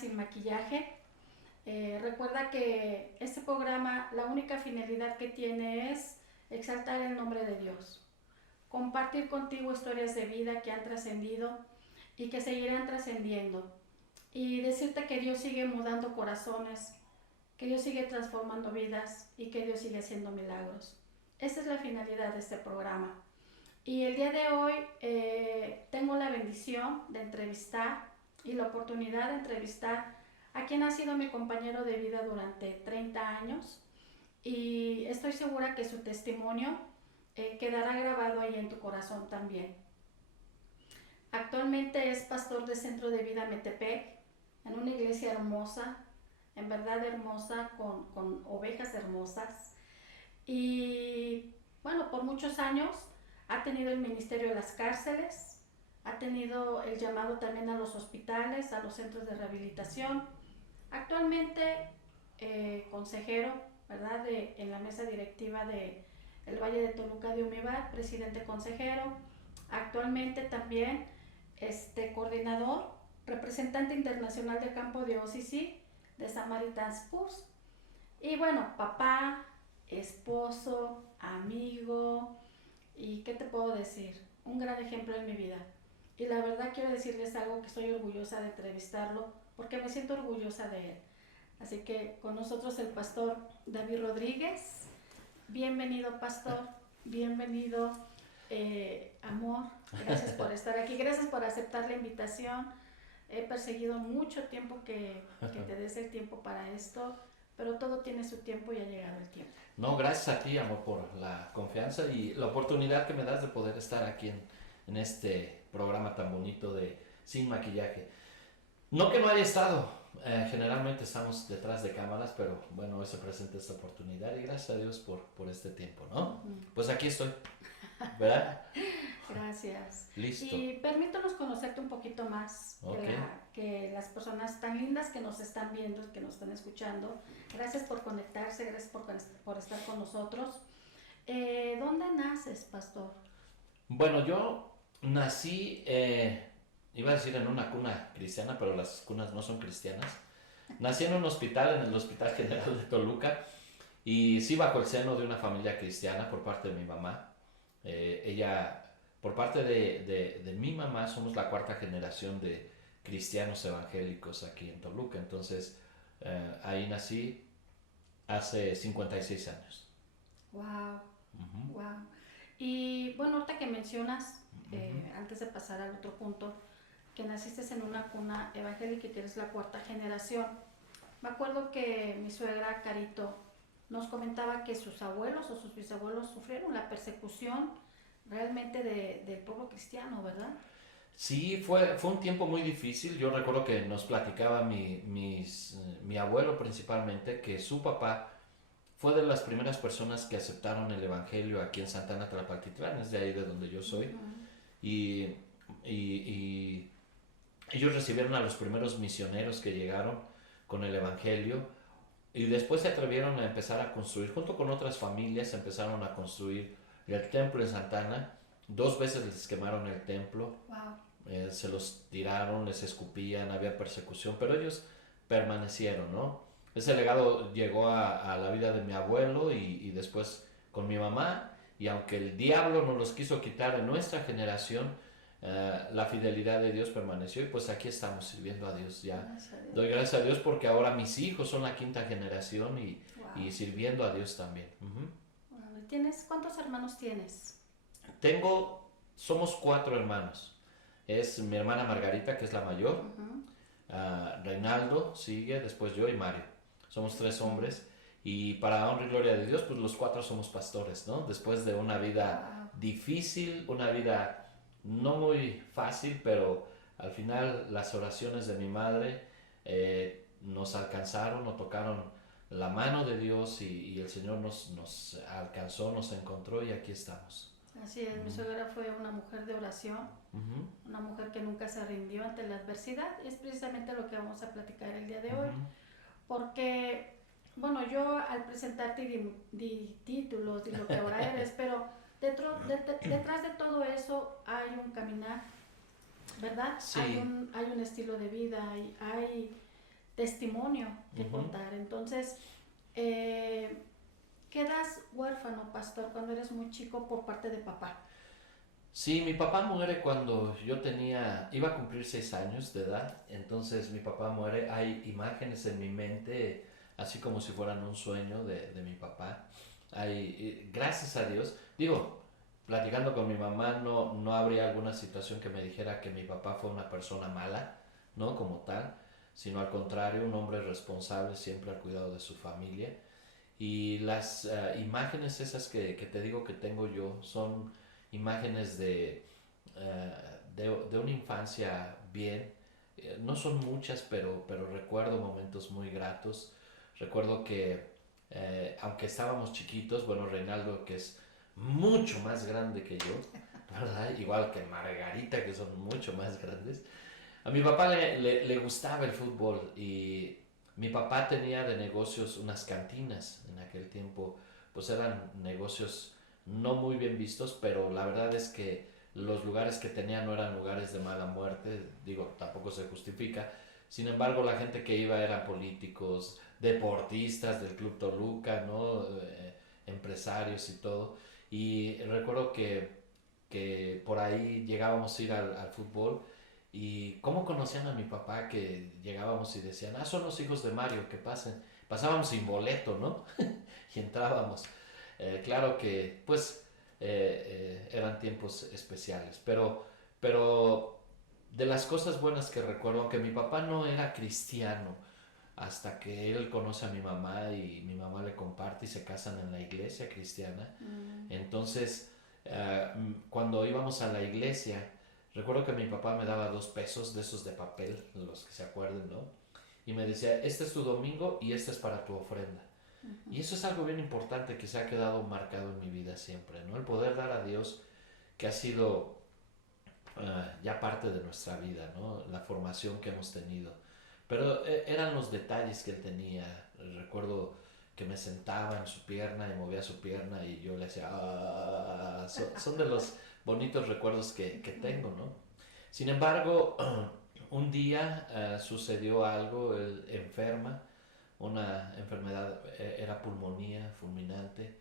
Sin Maquillaje. Recuerda que este programa, la única finalidad que tiene es exaltar el nombre de Dios, compartir contigo historias de vida que han trascendido y que seguirán trascendiendo, y decirte que Dios sigue mudando corazones, que Dios sigue transformando vidas y que Dios sigue haciendo milagros. Esa es la finalidad de este programa. Y el día de hoy tengo la bendición de entrevistar y la oportunidad de entrevistar a quien ha sido mi compañero de vida durante 30 años, y estoy segura que su testimonio quedará grabado ahí en tu corazón también. Actualmente es pastor de Centro de Vida Metepec, en una iglesia hermosa, en verdad hermosa, con ovejas hermosas. Y bueno, por muchos años ha tenido el ministerio de las cárceles, ha tenido el llamado también a los hospitales, a los centros de rehabilitación. Actualmente consejero, ¿verdad?, en la mesa directiva de el Valle de Toluca de Umivar, presidente consejero. Actualmente también coordinador, representante internacional de campo de OCC, de Samaritan's Purse. Y bueno, papá, esposo, amigo, y qué te puedo decir, un gran ejemplo en mi vida. Y la verdad quiero decirles algo, que estoy orgullosa de entrevistarlo, porque me siento orgullosa de él. Así que con nosotros el pastor David Rodríguez. Bienvenido, pastor, bienvenido, amor, gracias por estar aquí, gracias por aceptar la invitación. He perseguido mucho tiempo que te des el tiempo para esto, pero todo tiene su tiempo y ha llegado el tiempo. No, gracias a ti, amor, por la confianza y la oportunidad que me das de poder estar aquí en este programa tan bonito de Sin Maquillaje. No que no haya estado, generalmente estamos detrás de cámaras, pero bueno, hoy se presenta esta oportunidad y gracias a Dios por este tiempo, ¿no? Pues aquí estoy, ¿verdad? Gracias. Listo. Y permítanos conocerte un poquito más, Okay. que las personas tan lindas que nos están viendo, que nos están escuchando. Gracias por conectarse, gracias por estar con nosotros. ¿Dónde naces, pastor? Bueno, yo nací, iba a decir en una cuna cristiana, pero las cunas no son cristianas. Nací en un hospital, en el Hospital General de Toluca, y sí bajo el seno de una familia cristiana por parte de mi mamá. Ella, por parte de mi mamá, somos la cuarta generación de cristianos evangélicos aquí en Toluca. Entonces, ahí nací hace 56 años. Wow, wow. Y bueno, ahorita que mencionas, antes de pasar al otro punto, que naciste en una cuna evangélica y que eres la cuarta generación, me acuerdo que mi suegra Carito nos comentaba que sus abuelos o sus bisabuelos sufrieron la persecución realmente del pueblo cristiano, ¿verdad? Sí, fue un tiempo muy difícil. Yo recuerdo que nos platicaba mi abuelo principalmente que su papá fue de las primeras personas que aceptaron el evangelio aquí en Santana Tlalpatitlán, es de ahí de donde yo soy. Y, y ellos recibieron a los primeros misioneros que llegaron con el evangelio y después se atrevieron a empezar a construir, junto con otras familias, empezaron a construir el templo en Santana. 2 veces les quemaron el templo. Wow. Se los tiraron, les escupían, había persecución, pero ellos permanecieron, ¿no? Ese legado llegó a la vida de mi abuelo y después con mi mamá, y aunque el diablo nos los quiso quitar en nuestra generación, la fidelidad de Dios permaneció y pues aquí estamos sirviendo a Dios ya. Gracias a Dios. Doy gracias a Dios porque ahora mis hijos son la quinta generación Wow. y sirviendo a Dios también. Wow. ¿Cuántos hermanos tienes? Somos 4 hermanos. Es mi hermana Margarita, que es la mayor, Reinaldo sigue, después yo y Mario. Somos 3 hombres y para honra y gloria de Dios, pues los 4 somos pastores, ¿no? Después de una vida difícil, una vida no muy fácil, pero al final las oraciones de mi madre nos alcanzaron, nos tocaron la mano de Dios y el Señor nos alcanzó, nos encontró y aquí estamos. Así es, mi suegra fue una mujer de oración, una mujer que nunca se rindió ante la adversidad. Es precisamente lo que vamos a platicar el día de hoy, porque, bueno, yo al presentarte di títulos, di lo que ahora eres, pero detrás de todo eso hay un caminar, ¿verdad? Sí. Hay un estilo de vida, hay testimonio que Ujú. contar. Entonces, eh, quedas huérfano, pastor, cuando eres muy chico por parte de papá. Sí, mi papá muere cuando yo iba a cumplir 6 años de edad, entonces mi papá muere, hay imágenes en mi mente, así como si fueran un sueño de mi papá. Gracias a Dios, digo, platicando con mi mamá no habría alguna situación que me dijera que mi papá fue una persona mala, ¿no? Como tal, sino al contrario, un hombre responsable, siempre al cuidado de su familia. Y las imágenes esas que te digo que tengo yo son imágenes eh, de una infancia bien. No son muchas, pero recuerdo momentos muy gratos. Recuerdo que aunque estábamos chiquitos, bueno, Reinaldo, que es mucho más grande que yo, ¿verdad? Igual que Margarita, que son mucho más grandes. A mi papá le gustaba el fútbol y mi papá tenía de negocios unas cantinas. En aquel tiempo pues eran negocios no muy bien vistos, pero la verdad es que los lugares que tenía no eran lugares de mala muerte, digo, tampoco se justifica. Sin embargo, la gente que iba eran políticos, deportistas del Club Toluca, ¿no? Empresarios y todo. Y recuerdo que por ahí llegábamos a ir al fútbol y cómo conocían a mi papá que llegábamos y decían, ah, son los hijos de Mario, que pasen. Pasábamos sin boleto, ¿no? Y entrábamos. Claro que, pues, eran tiempos especiales, pero de las cosas buenas que recuerdo, aunque mi papá no era cristiano, hasta que él conoce a mi mamá y mi mamá le comparte y se casan en la iglesia cristiana. Mm. Entonces, cuando íbamos a la iglesia, recuerdo que mi papá me daba 2 pesos de esos de papel, los que se acuerden, ¿no? Y me decía, este es tu domingo y este es para tu ofrenda. Ujú. Y eso es algo bien importante que se ha quedado marcado en mi vida siempre, ¿no? El poder dar a Dios, que ha sido ya parte de nuestra vida, ¿no? La formación que hemos tenido. Pero eran los detalles que él tenía. Recuerdo que me sentaba en su pierna y movía su pierna y yo le hacía... "Ah". Son de los bonitos recuerdos que tengo, ¿no? Sin embargo, un día sucedió algo, él enferma, una enfermedad, era pulmonía fulminante,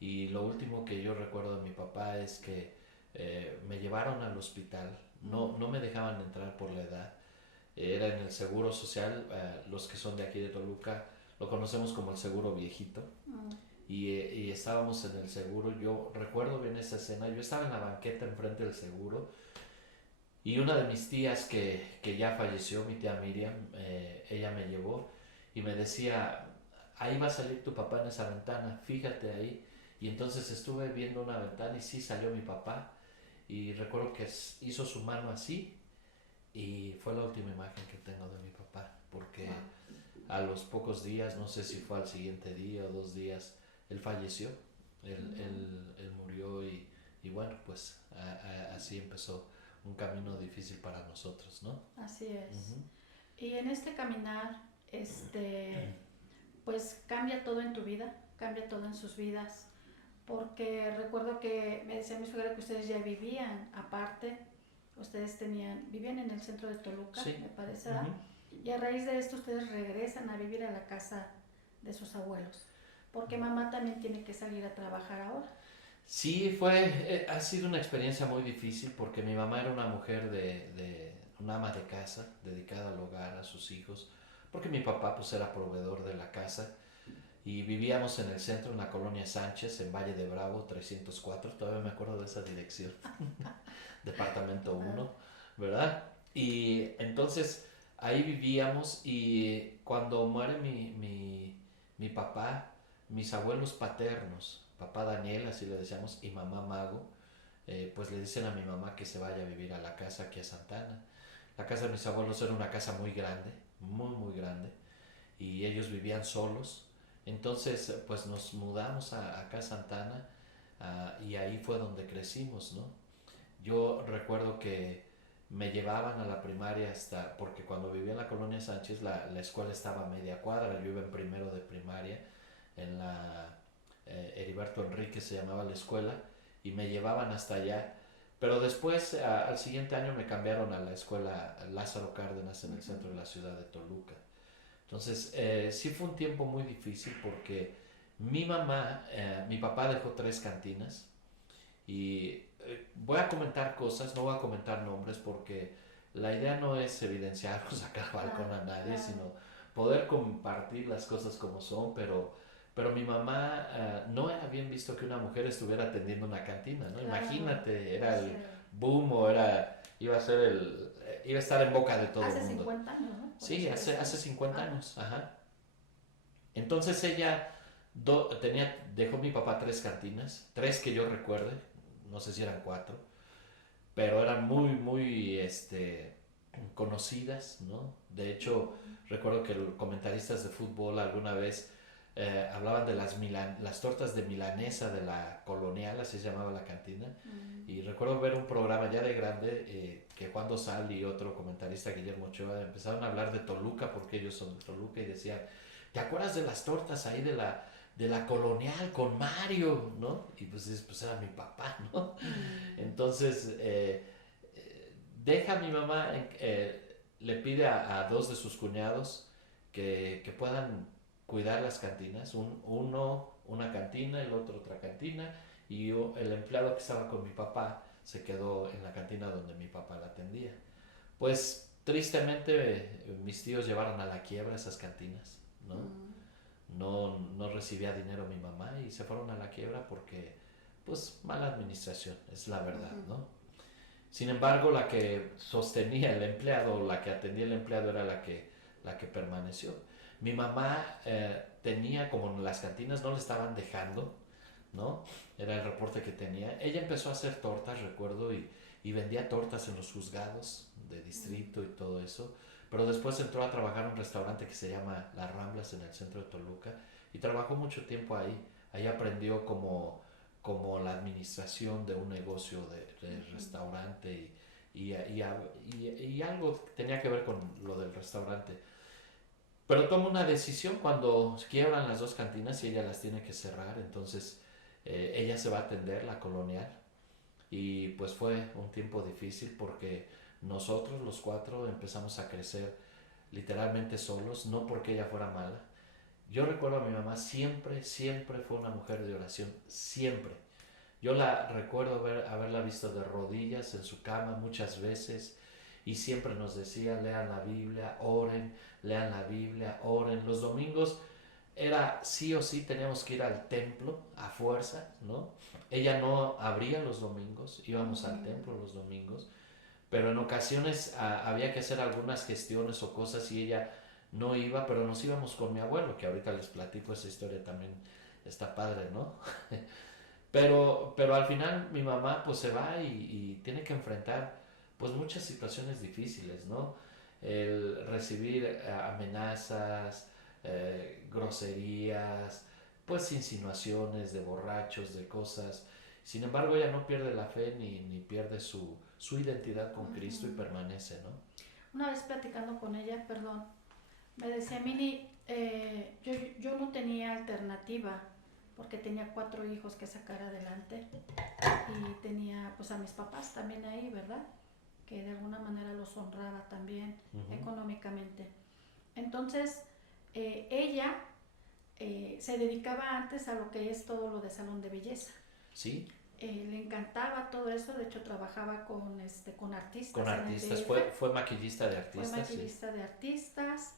y lo último que yo recuerdo de mi papá es que me llevaron al hospital, Mm. no me dejaban entrar por la edad, era en el seguro social, los que son de aquí de Toluca lo conocemos como el seguro viejito, Mm. y estábamos en el seguro, yo recuerdo bien esa escena, yo estaba en la banqueta enfrente del seguro y una de mis tías que ya falleció, mi tía Miriam, ella me llevó y me decía, ahí va a salir tu papá en esa ventana, fíjate ahí. Y entonces estuve viendo una ventana y sí salió mi papá. Y recuerdo que hizo su mano así y fue la última imagen que tengo de mi papá. Porque Wow. a los pocos días, no sé si fue al siguiente día o 2 días, él falleció. Mm. Él murió y bueno, pues así empezó un camino difícil para nosotros, ¿no? Así es. Ujú. Y en este caminar, este, pues cambia todo en tu vida, cambia todo en sus vidas, porque recuerdo que me decía mi suegra que ustedes ya vivían aparte, vivían en el centro de Toluca, Sí. me parece, ¿verdad? Ujú. Y a raíz de esto ustedes regresan a vivir a la casa de sus abuelos, porque mamá también tiene que salir a trabajar ahora. Sí, ha sido una experiencia muy difícil porque mi mamá era una mujer una ama de casa, dedicada al hogar, a sus hijos, porque mi papá pues era proveedor de la casa y vivíamos en el centro, en la colonia Sánchez, en Valle de Bravo 304, todavía me acuerdo de esa dirección, departamento Ah. 1, ¿verdad? Y entonces ahí vivíamos y cuando muere mi papá, mis abuelos paternos, papá Daniel, así le decíamos, y mamá Mago, pues le dicen a mi mamá que se vaya a vivir a la casa aquí a Santana. La casa de mis abuelos era una casa muy grande, muy, muy grande, y ellos vivían solos. Entonces, pues nos mudamos acá a Santana, y ahí fue donde crecimos, ¿no? Yo recuerdo que me llevaban a la primaria porque cuando vivía en la colonia Sánchez la escuela estaba a media cuadra, yo iba en primero de primaria, en la Heriberto Enrique se llamaba la escuela, y me llevaban hasta allá. Pero después, al siguiente año me cambiaron a la escuela Lázaro Cárdenas en el Ujú. centro de la ciudad de Toluca. Entonces, sí fue un tiempo muy difícil porque mi papá dejó 3 cantinas y voy a comentar cosas, no voy a comentar nombres porque la idea no es evidenciar o sacar al balcón a nadie, sino poder compartir las cosas como son, pero mi mamá no era bien visto que una mujer estuviera atendiendo una cantina, ¿no? Claro, Imagínate, era sí. el boom o iba a ser iba a estar en boca de todo el Hace mundo. 50 años, ¿no? Por Sí, eso hace decía. 50 Ajá. años, ajá. Entonces ella dejó mi papá 3 cantinas, 3 que yo recuerde, no sé si eran 4, pero eran muy, conocidas, ¿no? De hecho, recuerdo que los comentaristas de fútbol alguna vez hablaban de las tortas de milanesa de la Colonial, así se llamaba la cantina, y recuerdo ver un programa ya de grande que Juan Dosal y otro comentarista, Guillermo Ochoa, empezaron a hablar de Toluca, porque ellos son de Toluca, y decían, ¿te acuerdas de las tortas ahí de la Colonial con Mario, ¿no? Y pues era mi papá, ¿no? Entonces, deja a mi mamá, le pide a 2 de sus cuñados que puedan cuidar las cantinas, uno una cantina, el otro otra cantina, y el empleado que estaba con mi papá se quedó en la cantina donde mi papá la atendía. Pues tristemente mis tíos llevaron a la quiebra esas cantinas, ¿no? No recibía dinero mi mamá y se fueron a la quiebra porque, pues, mala administración, es la verdad, ¿no? Sin embargo, la que sostenía el empleado, la que atendía el empleado era la que permaneció. Mi mamá tenía, como en las cantinas no le estaban dejando, ¿no? Era el reporte que tenía. Ella empezó a hacer tortas, recuerdo, y vendía tortas en los juzgados de distrito y todo eso. Pero después entró a trabajar en un restaurante que se llama Las Ramblas en el centro de Toluca y trabajó mucho tiempo ahí. Ahí aprendió como la administración de un negocio de restaurante y algo tenía que ver con lo del restaurante. Pero toma una decisión cuando quiebran las 2 cantinas y ella las tiene que cerrar, entonces ella se va a atender la Colonial y pues fue un tiempo difícil porque nosotros los 4 empezamos a crecer literalmente solos, no porque ella fuera mala. Yo recuerdo a mi mamá siempre fue una mujer de oración, siempre. Yo la recuerdo haberla visto de rodillas en su cama muchas veces y siempre nos decía, lean la Biblia, oren, lean la Biblia, oren. Los domingos era sí o sí teníamos que ir al templo a fuerza, ¿no? Ella no abría los domingos, íbamos al templo los domingos, pero en ocasiones había que hacer algunas gestiones o cosas y ella no iba, pero nos íbamos con mi abuelo, que ahorita les platico esa historia también, está padre, ¿no? Pero al final mi mamá pues se va y tiene que enfrentar pues muchas situaciones difíciles, ¿no? El recibir amenazas, groserías, pues insinuaciones de borrachos, de cosas. Sin embargo, ella no pierde la fe ni pierde su identidad con Cristo y permanece, ¿no? Una vez platicando con ella, perdón, me decía, Mini, yo no tenía alternativa porque tenía 4 hijos que sacar adelante y tenía pues a mis papás también ahí, ¿verdad? Que de alguna manera los honraba también económicamente. Entonces, ella se dedicaba antes a lo que es todo lo de salón de belleza. ¿Sí? Le encantaba todo eso, de hecho trabajaba con artistas. Con artistas, fue maquillista de Fue artistas, sí. maquillista de artistas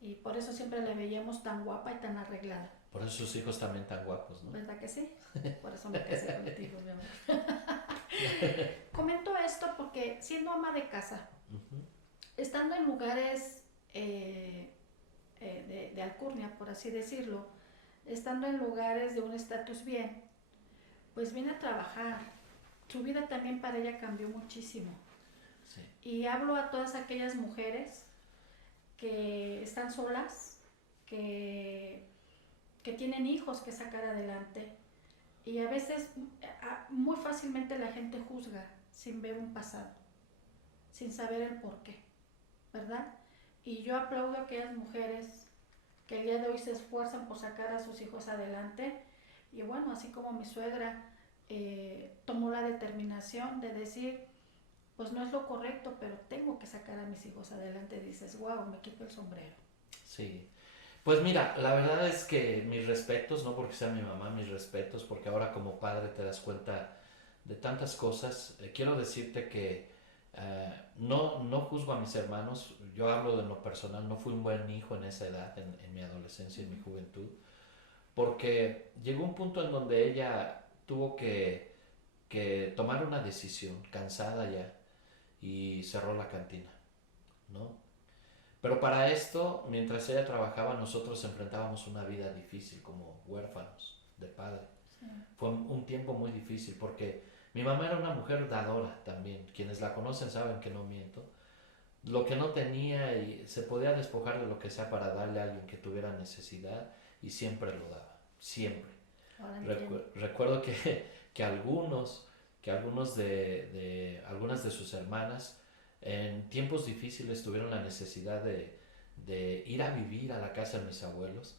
y por eso siempre la veíamos tan guapa y tan arreglada. Por eso sus hijos también tan guapos, ¿no? ¿Verdad que sí? Por eso me casé contigo, mi amor. Comento esto porque siendo ama de casa, estando en lugares de alcurnia, por así decirlo, estando en lugares de un estatus bien, pues vine a trabajar. Su vida también para ella cambió muchísimo. Sí. Y hablo a todas aquellas mujeres que están solas, que tienen hijos que sacar adelante. Y a veces muy fácilmente la gente juzga sin ver un pasado, sin saber el porqué, ¿verdad? Y yo aplaudo a aquellas mujeres que el día de hoy se esfuerzan por sacar a sus hijos adelante. Y bueno, así como mi suegra tomó la determinación de decir, pues no es lo correcto, pero tengo que sacar a mis hijos adelante, dices, wow, me quito el sombrero. sí. Pues mira, la verdad es que mis respetos, no porque sea mi mamá, mis respetos, porque ahora como padre te das cuenta de tantas cosas. Quiero decirte que no juzgo a mis hermanos, yo hablo de lo personal, no fui un buen hijo en esa edad, en mi adolescencia y en mi juventud, porque llegó un punto en donde ella tuvo que tomar una decisión, cansada ya, y cerró la cantina, ¿no? Pero para esto, mientras ella trabajaba, nosotros enfrentábamos una vida difícil como huérfanos de padre. Sí. Fue un tiempo muy difícil porque mi mamá era una mujer dadora también. Quienes la conocen saben que no miento. Lo que no tenía y se podía despojar de lo que sea para darle a alguien que tuviera necesidad y siempre lo daba. Siempre. Ahora entiendo. Recuerdo que algunos de algunas de sus hermanas en tiempos difíciles tuvieron la necesidad de ir a vivir a la casa de mis abuelos,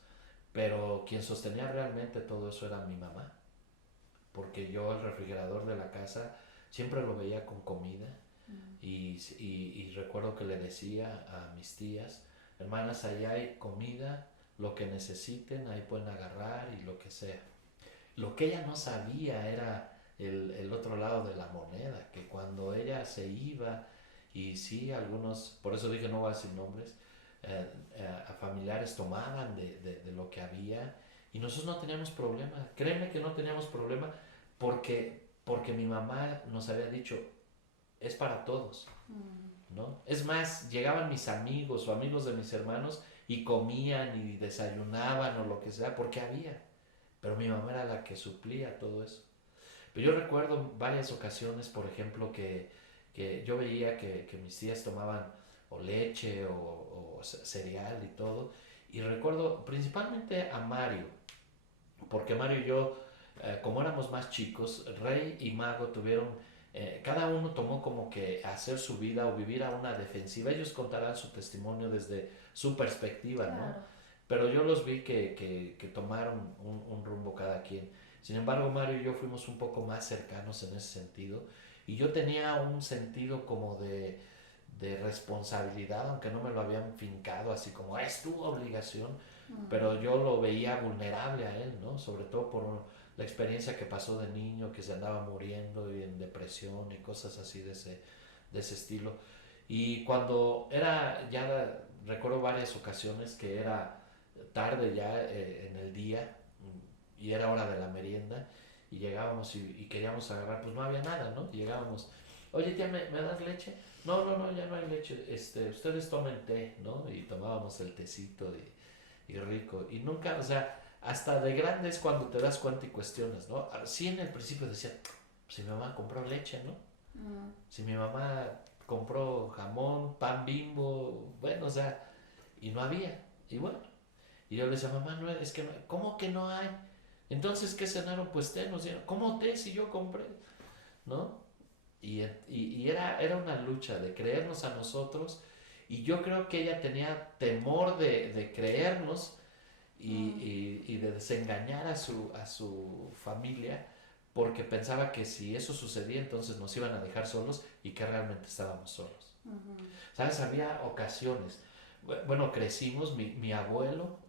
pero quien sostenía realmente todo eso era mi mamá, porque yo el refrigerador de la casa siempre lo veía con comida y recuerdo que le decía a mis tías, hermanas, allá hay comida, lo que necesiten, ahí pueden agarrar y lo que sea. Lo que ella no sabía era el otro lado de la moneda, que cuando ella se iba, y sí, algunos, por eso dije no voy a decir nombres, a familiares tomaban de lo que había y nosotros no teníamos problema. Créeme que no teníamos problema porque mi mamá nos había dicho, es para todos, ¿no? Es más, llegaban mis amigos o amigos de mis hermanos y comían y desayunaban o lo que sea porque había. Pero mi mamá era la que suplía todo eso. Pero yo recuerdo varias ocasiones, por ejemplo, que yo veía que mis tías tomaban o leche o cereal y todo. Y recuerdo principalmente a Mario, porque Mario y yo, como éramos más chicos, Rey y Mago tuvieron, cada uno tomó como que hacer su vida o vivir a una defensiva. Ellos contarán su testimonio desde su perspectiva, ¿no? Claro. Pero yo los vi que tomaron un rumbo cada quien. Sin embargo, Mario y yo fuimos un poco más cercanos en ese sentido. Y yo tenía un sentido como de responsabilidad, aunque no me lo habían fincado así como es tu obligación, pero yo lo veía vulnerable a él, ¿no? Sobre todo por la experiencia que pasó de niño, que se andaba muriendo y en depresión y cosas así de ese estilo. Y cuando era, ya recuerdo varias ocasiones que era tarde ya en el día y era hora de la merienda y llegábamos y queríamos agarrar, pues no había nada, ¿no? Y llegábamos, oye tía, ¿me das leche? No, no, no, ya no hay leche, ustedes tomen té, ¿no? Y tomábamos el tecito y rico. Y nunca, o sea, hasta de grandes cuando te das cuenta y cuestionas, ¿no? Sí en el principio decía, si mi mamá compró leche, ¿no? Si mi mamá compró jamón, pan Bimbo, bueno, o sea, y no había. Y bueno, y yo le decía, mamá, no, es que no, ¿cómo que no hay? Entonces, ¿qué cenaron? Pues té, nos dieron, ¿cómo té si yo compré? ¿No? Y era una lucha de creernos a nosotros y yo creo que ella tenía temor de creernos y de desengañar a su familia porque pensaba que si eso sucedía entonces nos iban a dejar solos y que realmente estábamos solos. ¿Sabes? Había ocasiones, bueno, crecimos, mi abuelo,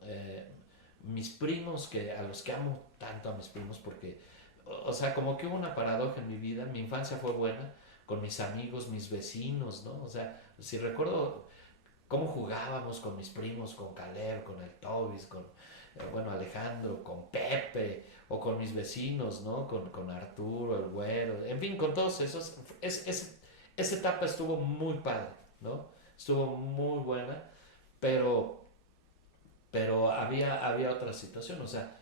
mis primos, a los que amo tanto a mis primos porque, o sea, como que hubo una paradoja en mi vida, mi infancia fue buena, con mis amigos, mis vecinos, ¿no? O sea, si recuerdo cómo jugábamos con mis primos, con Caleb, con el Tobis, con, bueno, Alejandro, con Pepe, o con mis vecinos, ¿no? Con Arturo, el Güero, en fin, con todos esos. Esa etapa estuvo muy padre, ¿no? Estuvo muy buena, pero, pero había otra situación, o sea,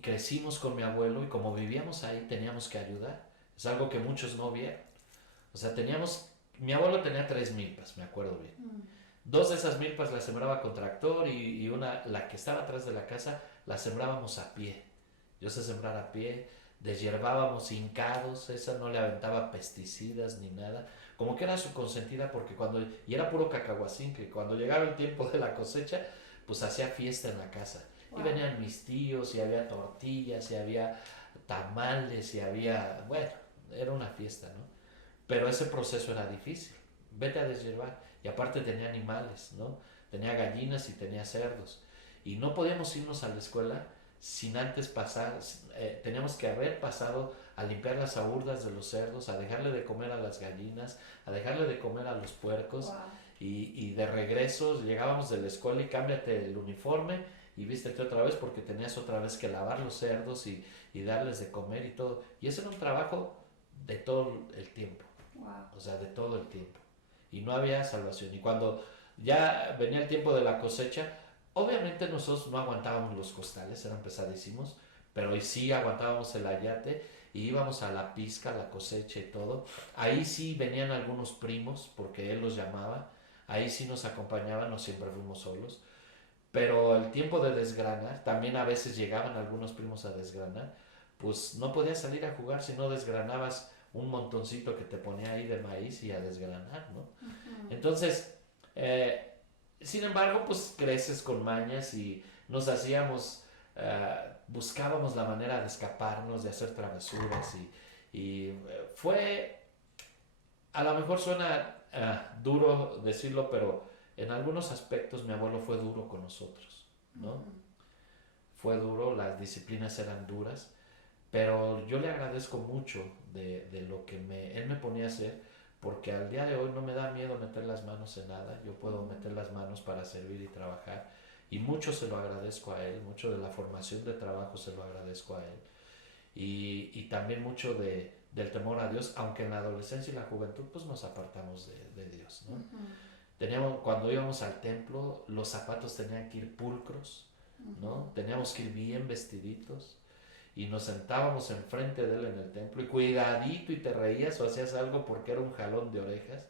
crecimos con mi abuelo y como vivíamos ahí teníamos que ayudar. Es algo que muchos no vieron. O sea, mi abuelo tenía 3 milpas, me acuerdo bien. Dos de esas milpas las sembraba con tractor y una, la que estaba atrás de la casa, la sembrábamos a pie. Yo sé sembrar a pie, deshiervábamos hincados, esa no le aventaba pesticidas ni nada. Como que era su consentida porque y era puro cacahuacín, que cuando llegaba el tiempo de la cosecha, pues hacía fiesta en la casa. Wow. Y venían mis tíos y había tortillas y había tamales y había, bueno, era una fiesta, ¿no? Pero ese proceso era difícil. Vete a deshiervar. Y aparte tenía animales, ¿no? tenía gallinas y tenía cerdos. Y no podíamos irnos a la escuela sin antes pasar, teníamos que haber pasado a limpiar las aburdas de los cerdos, a dejarle de comer a las gallinas, a dejarle de comer a los puercos. Wow. Y de regreso llegábamos de la escuela y cámbiate el uniforme y vístete otra vez porque tenías otra vez que lavar los cerdos y darles de comer y todo. Y ese era un trabajo de todo el tiempo, Wow. o sea, de todo el tiempo. Y no había salvación. Y cuando ya venía el tiempo de la cosecha, obviamente nosotros no aguantábamos los costales, eran pesadísimos, pero hoy sí aguantábamos el ayate y íbamos a la pizca, a la cosecha y todo. Ahí sí venían algunos primos, porque él los llamaba, ahí sí nos acompañaban, no siempre fuimos solos. Pero el tiempo de desgranar, también a veces llegaban algunos primos a desgranar, pues no podías salir a jugar si no desgranabas un montoncito que te ponía ahí de maíz y a desgranar, ¿no? Ujú. Entonces, eh, sin embargo, pues creces con mañas y nos hacíamos, buscábamos la manera de escaparnos, de hacer travesuras y fue, a lo mejor suena duro decirlo, pero en algunos aspectos mi abuelo fue duro con nosotros, ¿no? Ujú. Fue duro, las disciplinas eran duras, pero yo le agradezco mucho de lo que él me ponía a hacer, porque al día de hoy no me da miedo meter las manos en nada, yo puedo Ujú. meter las manos para servir y trabajar, y mucho se lo agradezco a él, mucho de la formación de trabajo se lo agradezco a él, y también mucho del temor a Dios, aunque en la adolescencia y la juventud pues nos apartamos de Dios, ¿no? Ujú. Teníamos, cuando íbamos al templo, los zapatos tenían que ir pulcros, Ujú. ¿no? Teníamos que ir bien vestiditos y nos sentábamos enfrente de él en el templo y cuidadito y te reías o hacías algo porque era un jalón de orejas.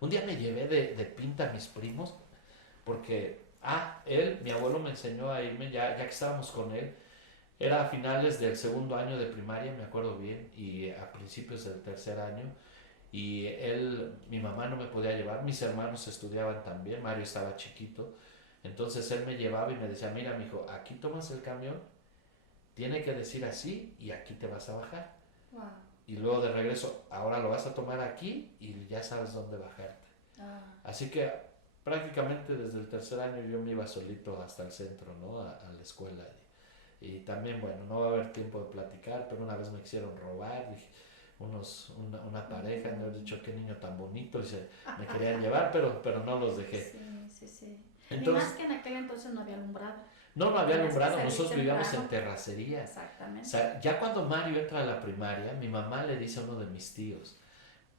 Un día me llevé de pinta a mis primos porque, mi abuelo me enseñó a irme ya que estábamos con él. Era a finales del segundo año de primaria, me acuerdo bien, y a principios del tercer año. Y mi mamá no me podía llevar, mis hermanos estudiaban también, Mario estaba chiquito. Entonces él me llevaba y me decía, mira, mijo, aquí tomas el camión, tiene que decir así y aquí te vas a bajar. Wow. Y luego de regreso, ahora lo vas a tomar aquí y ya sabes dónde bajarte. Ah. Así que prácticamente desde el tercer año yo me iba solito hasta el centro, ¿no? A la escuela. Y también, bueno, no va a haber tiempo de platicar, pero una vez me quisieron robar, dije, una pareja, me han dicho qué niño tan bonito, y me querían llevar, pero no los dejé. Sí, sí, sí. Y más Entonces, que en aquel entonces no había alumbrado. no había Tenías que alumbrado, salir nosotros vivíamos en temprano. terracería. O Exactamente. sea, ya cuando Mario entra a la primaria, mi mamá le dice a uno de mis tíos,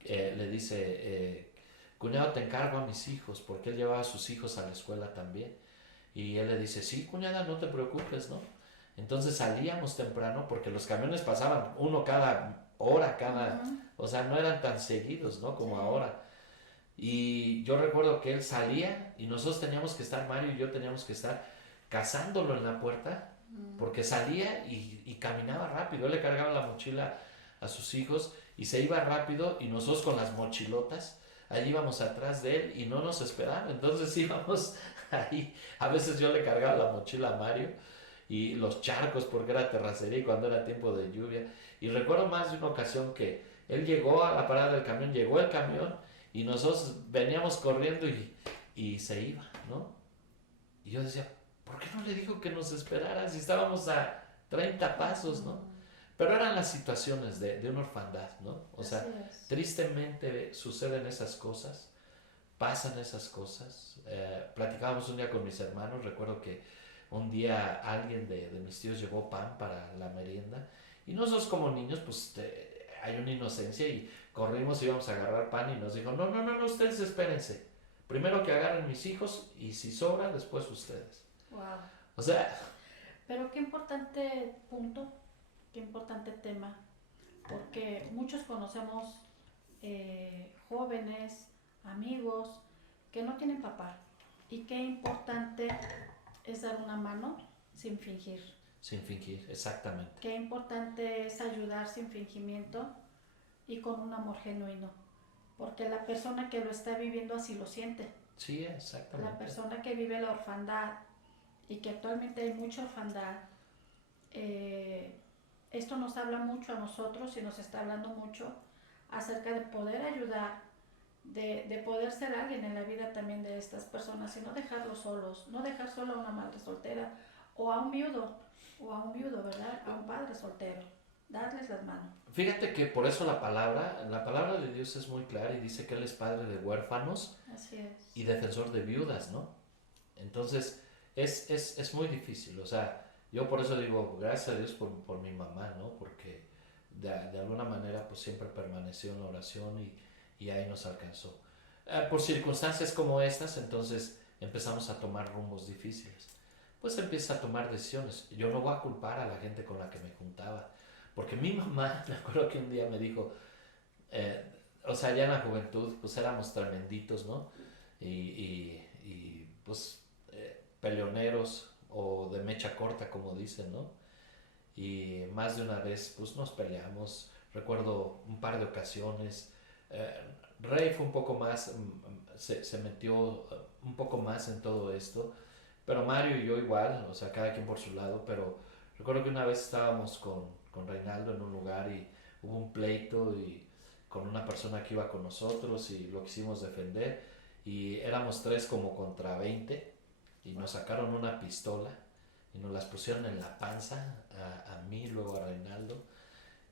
le dice, cuñado, te encargo a mis hijos, porque él llevaba a sus hijos a la escuela también. Y él le dice, sí, cuñada, no te preocupes, ¿no? Entonces salíamos temprano porque los camiones pasaban uno cada hora, Ujú. o sea, no eran tan seguidos, ¿no? Como Sí. ahora. Y yo recuerdo que él salía y nosotros teníamos que estar, Mario y yo teníamos que estar cazándolo en la puerta Mm. porque salía y caminaba rápido. Él le cargaba la mochila a sus hijos y se iba rápido y nosotros con las mochilotas ahí íbamos atrás de él y no nos esperaba. Entonces íbamos ahí. A veces yo le cargaba la mochila a Mario y los charcos porque era terracería y cuando era tiempo de lluvia. Y recuerdo más de una ocasión que él llegó a la parada del camión, llegó el camión y nosotros veníamos corriendo y se iba, ¿no? Y yo decía, ¿por qué no le dijo que nos esperara si estábamos a 30 pasos, ¿no? Ujú. Pero eran las situaciones de una orfandad, ¿no? O Así sea, es. tristemente suceden esas cosas, pasan esas cosas. Platicábamos un día con mis hermanos, recuerdo que un día alguien de mis tíos llevó pan para la merienda y nosotros como niños pues hay una inocencia y corrimos y íbamos a agarrar pan y nos dijo, no, no, no, no, ustedes espérense. Primero que agarren mis hijos y si sobra, después ustedes. Wow. O sea, Pero qué importante punto, qué importante tema, porque muchos conocemos jóvenes, amigos que no tienen papá. Y qué importante es dar una mano sin fingir. sin fingir, exactamente. Qué importante es ayudar sin fingimiento y con un amor genuino. Porque la persona que lo está viviendo así lo siente. Sí, La exactamente. persona que vive la orfandad y que actualmente hay mucha orfandad, eh, esto nos habla mucho a nosotros y nos está hablando mucho acerca de poder ayudar de poder ser alguien en la vida también de estas personas y no dejarlos solos, no dejar solo a una madre soltera o a un viudo, ¿verdad? A un padre soltero, darles las manos. Fíjate que por eso la palabra de Dios es muy clara y dice que Él es padre de huérfanos Así es. y defensor de viudas, ¿no? Entonces, es muy difícil, o sea, yo por eso digo, gracias a Dios por mi mamá, ¿no? Porque de alguna manera pues siempre permaneció en la oración y ahí nos alcanzó. Por circunstancias como estas, entonces empezamos a tomar rumbos difíciles. Pues empieza a tomar decisiones. Yo no voy a culpar a la gente con la que me juntaba, porque mi mamá, me acuerdo que un día me dijo, eh, o sea, ya en la juventud, pues éramos tremenditos, ¿no? Pues peleoneros o de mecha corta, como dicen, ¿no? Y más de una vez, pues nos peleamos. Recuerdo un par de ocasiones. Eh, Rey fue un poco más, se metió un poco más en todo esto, pero Mario y yo igual, o sea, cada quien por su lado, pero recuerdo que una vez estábamos con Reinaldo en un lugar y hubo un pleito y con una persona que iba con nosotros y lo quisimos defender y éramos tres como contra 20 y nos sacaron una pistola y nos las pusieron en la panza a mí, luego a Reinaldo,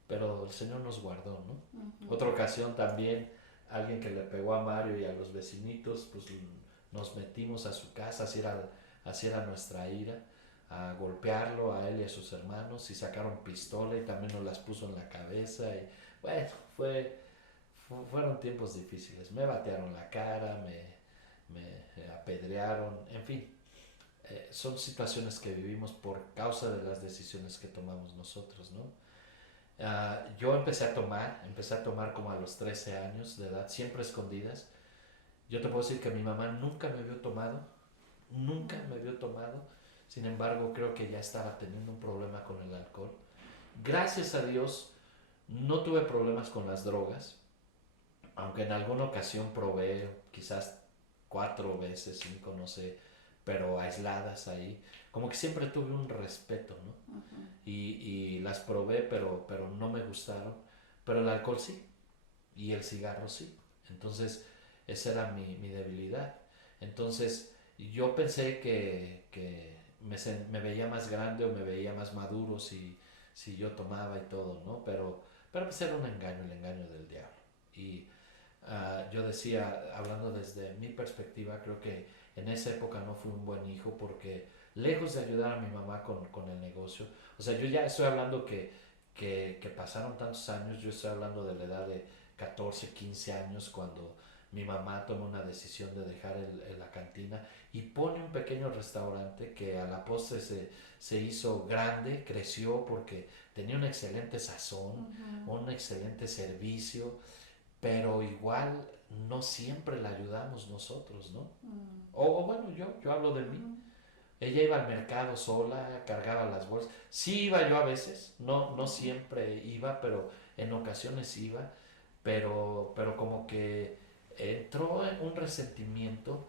pero el Señor nos guardó, ¿no? Uh-huh. Otra ocasión también, alguien que le pegó a Mario y a los vecinitos, pues nos metimos a su casa, así era nuestra ira, a golpearlo a él y a sus hermanos y sacaron pistola y también nos las puso en la cabeza y bueno, fueron tiempos difíciles, me batearon la cara, me apedrearon, en fin, son situaciones que vivimos por causa de las decisiones que tomamos nosotros, ¿no? Yo empecé a tomar como a los 13 años de edad, siempre escondidas. Yo te puedo decir que mi mamá nunca me vio tomado, nunca me vio tomado. Sin embargo, creo que ya estaba teniendo un problema con el alcohol. Gracias a Dios, no tuve problemas con las drogas, aunque en alguna ocasión probé, quizás 4 veces, 5, no sé, pero aisladas ahí. Como que siempre tuve un respeto, ¿no? Uh-huh. Y las probé, pero no me gustaron. Pero el alcohol sí, y el cigarro sí. Entonces, esa era mi debilidad. Entonces, yo pensé que me veía más grande o me veía más maduro si yo tomaba y todo, ¿no? Pero pues era un engaño, el engaño del diablo. Y yo decía, hablando desde mi perspectiva, creo que en esa época no fui un buen hijo porque lejos de ayudar a mi mamá con el negocio, o sea, yo ya estoy hablando que pasaron tantos años, yo estoy hablando de la edad de 14 15 años cuando mi mamá toma una decisión de dejar la cantina y pone un pequeño restaurante que a la postre se hizo grande, creció porque tenía un excelente sazón, Uh-huh. un excelente servicio, pero igual no siempre la ayudamos nosotros, ¿no? O bueno, yo hablo de mí. Uh-huh. Ella iba al mercado sola, cargaba las bolsas. Sí iba yo a veces, no Uh-huh. siempre iba, pero en ocasiones iba. Pero como que entró en un resentimiento.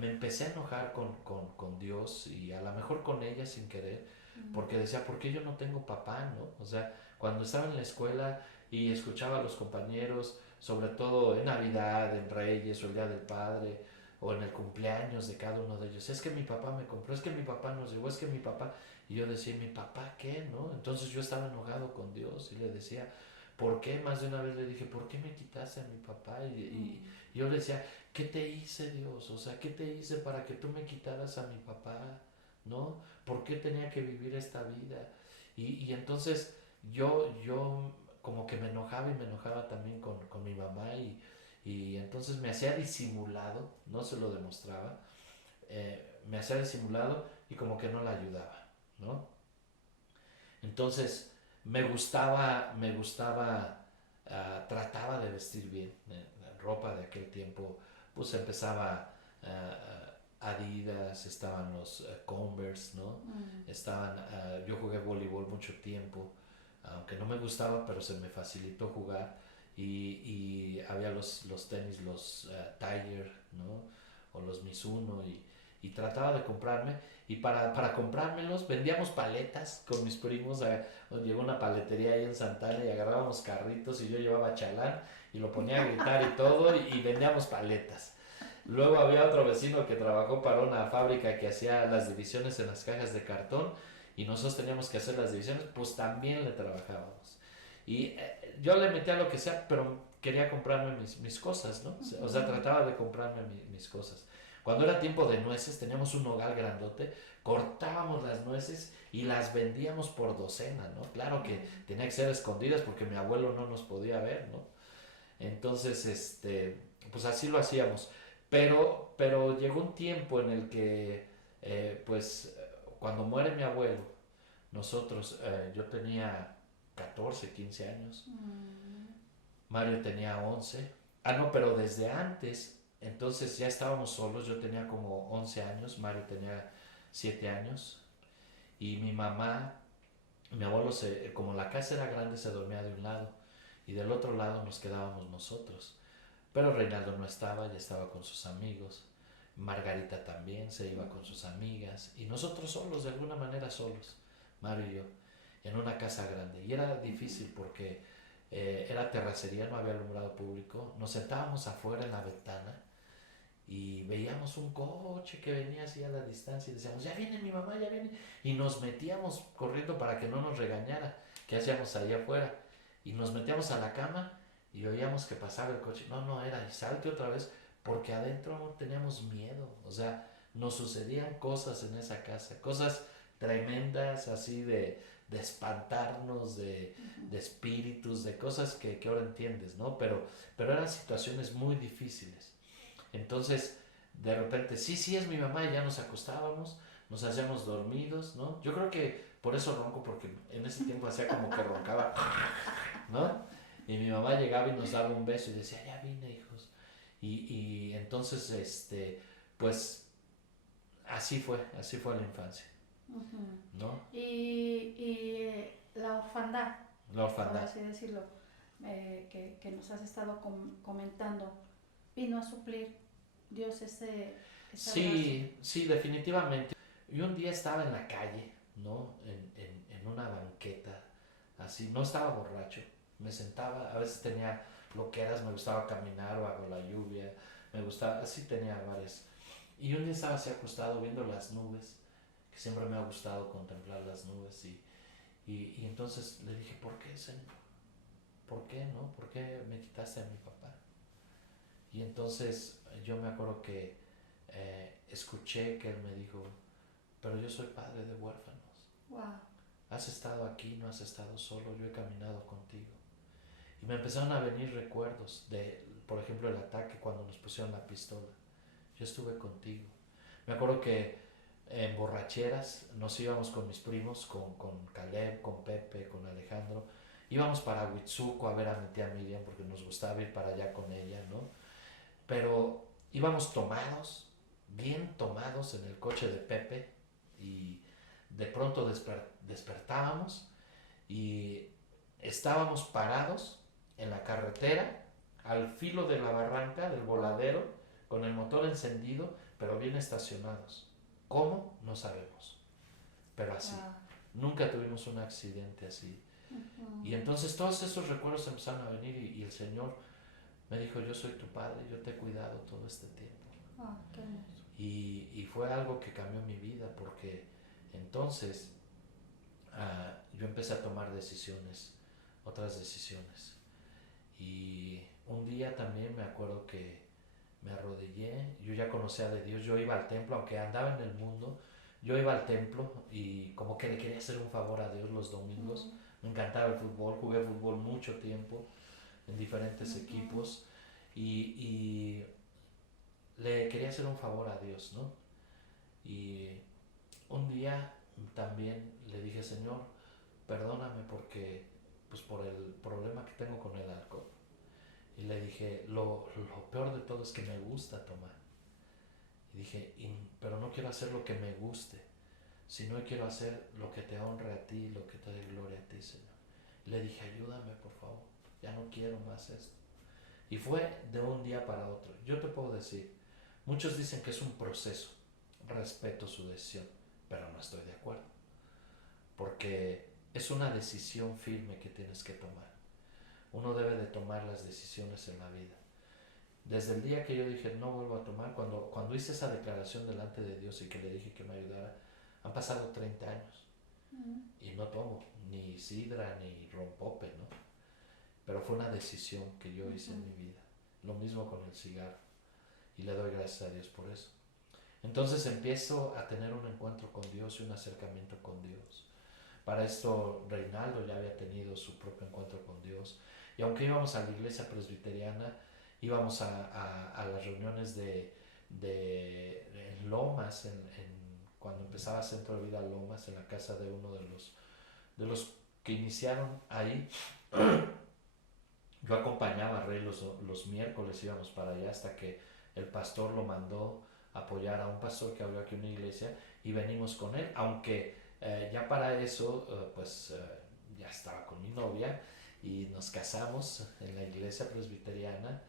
Me empecé a enojar con Dios y a lo mejor con ella sin querer, porque decía, ¿por qué yo no tengo papá, no? O sea, cuando estaba en la escuela y escuchaba a los compañeros, sobre todo en Navidad, en Reyes o el Día del Padre, o en el cumpleaños de cada uno de ellos, es que mi papá me compró, es que mi papá nos llevó, es que mi papá, y yo decía, ¿mi papá qué? ¿No? Entonces yo estaba enojado con Dios y le decía, ¿por qué? Más de una vez le dije, ¿por qué me quitaste a mi papá? Y yo le decía, ¿qué te hice, Dios? O sea, ¿qué te hice para que tú me quitaras a mi papá? ¿No? ¿Por qué tenía que vivir esta vida? Y entonces yo como que me enojaba y me enojaba también con mi mamá y entonces me hacía disimulado, no se lo demostraba, me hacía disimulado y como que no la ayudaba, ¿no? Entonces trataba de vestir bien, ropa de aquel tiempo, pues empezaba Adidas, estaban los Converse, ¿no? Yo jugué voleibol mucho tiempo, aunque no me gustaba, pero se me facilitó jugar y había los tenis, los Tiger, ¿no? O los Mizuno y trataba de comprarme, y para comprármelos vendíamos paletas con mis primos. Llegó una paletería ahí en Santana y agarrábamos carritos y yo llevaba chalán y lo ponía a gritar y todo, y vendíamos paletas. Luego había otro vecino que trabajó para una fábrica que hacía las divisiones en las cajas de cartón y nosotros teníamos que hacer las divisiones, pues también le trabajábamos. Y yo le metía lo que sea, pero quería comprarme mis cosas, ¿no? O sea, trataba de comprarme mis cosas. Cuando era tiempo de nueces, teníamos un nogal grandote, cortábamos las nueces y las vendíamos por docena, ¿no? Claro que tenía que ser escondidas porque mi abuelo no nos podía ver, ¿no? Entonces, pues así lo hacíamos. Pero llegó un tiempo en el que, pues, cuando muere mi abuelo, yo tenía 14 15 años, Mario tenía 11. Ah, no, pero desde antes, entonces ya estábamos solos, yo tenía como 11 años, Mario tenía 7 años, y mi abuelo, como la casa era grande, se dormía de un lado, y del otro lado nos quedábamos nosotros. Pero Reinaldo no estaba, ya estaba con sus amigos. Margarita también se iba con sus amigas. Y nosotros solos, de alguna manera solos, Mario y yo, en una casa grande. Y era difícil porque era terracería, no había alumbrado público. Nos sentábamos afuera en la ventana y veíamos un coche que venía así a la distancia y decíamos, ya viene mi mamá, ya viene. Y nos metíamos corriendo para que no nos regañara. ¿Qué hacíamos ahí afuera? Y nos metíamos a la cama y oíamos que pasaba el coche. No, no era, y salte otra vez, porque adentro teníamos miedo. O sea, nos sucedían cosas en esa casa, cosas tremendas así de espantarnos, de espíritus, de cosas que ahora entiendes, ¿no? Pero eran situaciones muy difíciles. Entonces, de repente, sí, sí es mi mamá, y ya nos acostábamos, nos hacíamos dormidos, ¿no? Yo creo que por eso ronco, porque en ese tiempo hacía como que roncaba, ¿no? Y mi mamá llegaba y nos daba un beso y decía, ya vine, hijos. Y entonces, pues, así fue la infancia, ¿no? Y la orfandad, La por orfandad. así decirlo, que nos has estado comentando, vino a suplir Dios ese abrazo. Sí, sí, definitivamente. Yo un día estaba en la calle, ¿no? En una banqueta, así, no estaba borracho, me sentaba, a veces tenía loqueras, me gustaba caminar bajo la lluvia, me gustaba, así tenía varias. Y un día estaba así acostado viendo las nubes, que siempre me ha gustado contemplar las nubes, y entonces le dije, ¿por qué, Señor? ¿Por qué, no? ¿Por qué me quitaste a mi papá? Y entonces yo me acuerdo que escuché que él me dijo, pero yo soy padre de huérfanos. Wow. Has estado aquí, no has estado solo, yo he caminado contigo. Y me empezaron a venir recuerdos de, por ejemplo, el ataque cuando nos pusieron la pistola. Yo estuve contigo. Me acuerdo que en borracheras nos íbamos con mis primos, con Caleb, con Pepe, con Alejandro. Íbamos para Huitzuco a ver a mi tía Miriam porque nos gustaba ir para allá con ella, ¿no? Pero íbamos tomados, bien tomados en el coche de Pepe, y de pronto despertábamos y estábamos parados en la carretera, al filo de la barranca, del voladero, con el motor encendido, pero bien estacionados. ¿Cómo? No sabemos, pero así. Wow. Nunca tuvimos un accidente así. Y entonces todos esos recuerdos empezaron a venir, y el Señor me dijo, yo soy tu padre, yo te he cuidado todo este tiempo. Oh, qué hermoso. Y fue algo que cambió mi vida, porque entonces yo empecé a tomar decisiones, otras decisiones. Y un día también me acuerdo que me arrodillé, yo ya conocía de Dios, yo iba al templo, aunque andaba en el mundo, yo iba al templo y como que le quería hacer un favor a Dios los domingos. Me encantaba el fútbol, jugué fútbol mucho tiempo en diferentes equipos, y le quería hacer un favor a Dios, ¿no? Y un día también le dije, Señor, perdóname porque, pues por el problema que tengo con el alcohol. Y le dije, lo peor de todo es que me gusta tomar. Y dije, pero no quiero hacer lo que me guste, sino quiero hacer lo que te honre a ti, lo que te dé gloria a ti, Señor. Y le dije, ayúdame, por favor, ya no quiero más esto. Y fue de un día para otro. Yo te puedo decir, muchos dicen que es un proceso. respeto su decisión, pero no estoy de acuerdo, porque es una decisión firme que tienes que tomar. Uno debe de tomar las decisiones en la vida. Desde el día que yo dije no vuelvo a tomar, cuando hice esa declaración delante de Dios y que le dije que me ayudara, han pasado 30 años y no tomo ni sidra ni rompope, ¿no? Pero fue una decisión que yo hice en mi vida. Lo mismo con el cigarro y le doy gracias a Dios por eso. Entonces empiezo a tener un encuentro con Dios y un acercamiento con Dios. Para esto Reinaldo ya había tenido su propio encuentro con Dios. Y aunque íbamos a la iglesia presbiteriana, íbamos a las reuniones de Lomas, cuando empezaba Centro de Vida Lomas, en la casa de uno de los que iniciaron ahí. Yo acompañaba a Rey los miércoles, íbamos para allá hasta que el pastor lo mandó a apoyar a un pastor que abrió aquí una iglesia y venimos con él, aunque ya para eso ya estaba con mi novia y nos casamos en la iglesia presbiteriana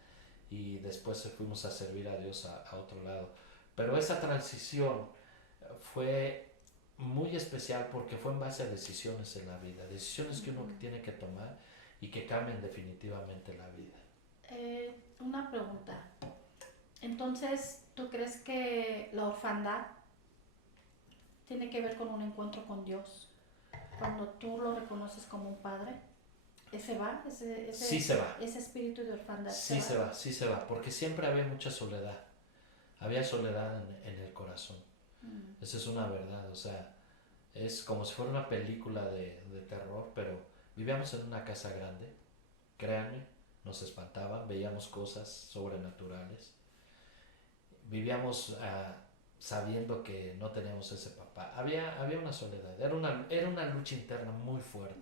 y después fuimos a servir a Dios a otro lado. Pero esa transición fue muy especial porque fue en base a decisiones en la vida, decisiones que uno tiene que tomar y que cambien definitivamente la vida. Una pregunta. Entonces, ¿tú crees que la orfandad tiene que ver con un encuentro con Dios? Cuando tú lo reconoces como un padre, ¿ese va? Sí se va. Ese espíritu de orfandad. Sí se va, porque siempre había mucha soledad. Había soledad en el corazón. Esa es una verdad, o sea, es como si fuera una película de terror, pero vivíamos en una casa grande, créanme, nos espantaban, veíamos cosas sobrenaturales, vivíamos sabiendo que no teníamos ese papá. Había una soledad, era una lucha interna muy fuerte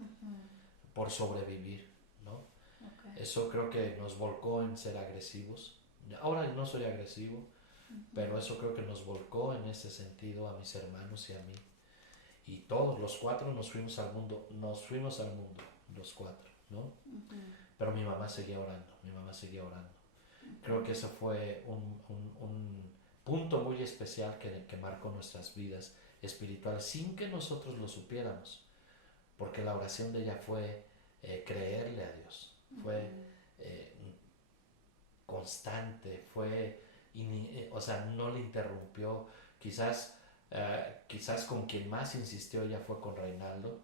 por sobrevivir, ¿no? Okay. Eso creo que nos volcó en ser agresivos. Ahora no soy agresivo, pero eso creo que nos volcó en ese sentido a mis hermanos y a mí. Y todos los cuatro nos fuimos al mundo, los cuatro, ¿no? Pero mi mamá seguía orando. Creo que eso fue un punto muy especial que marcó nuestras vidas espirituales sin que nosotros lo supiéramos, porque la oración de ella fue creerle a Dios, fue constante, o sea, no le interrumpió. Quizás con quien más insistió ya fue con Reinaldo,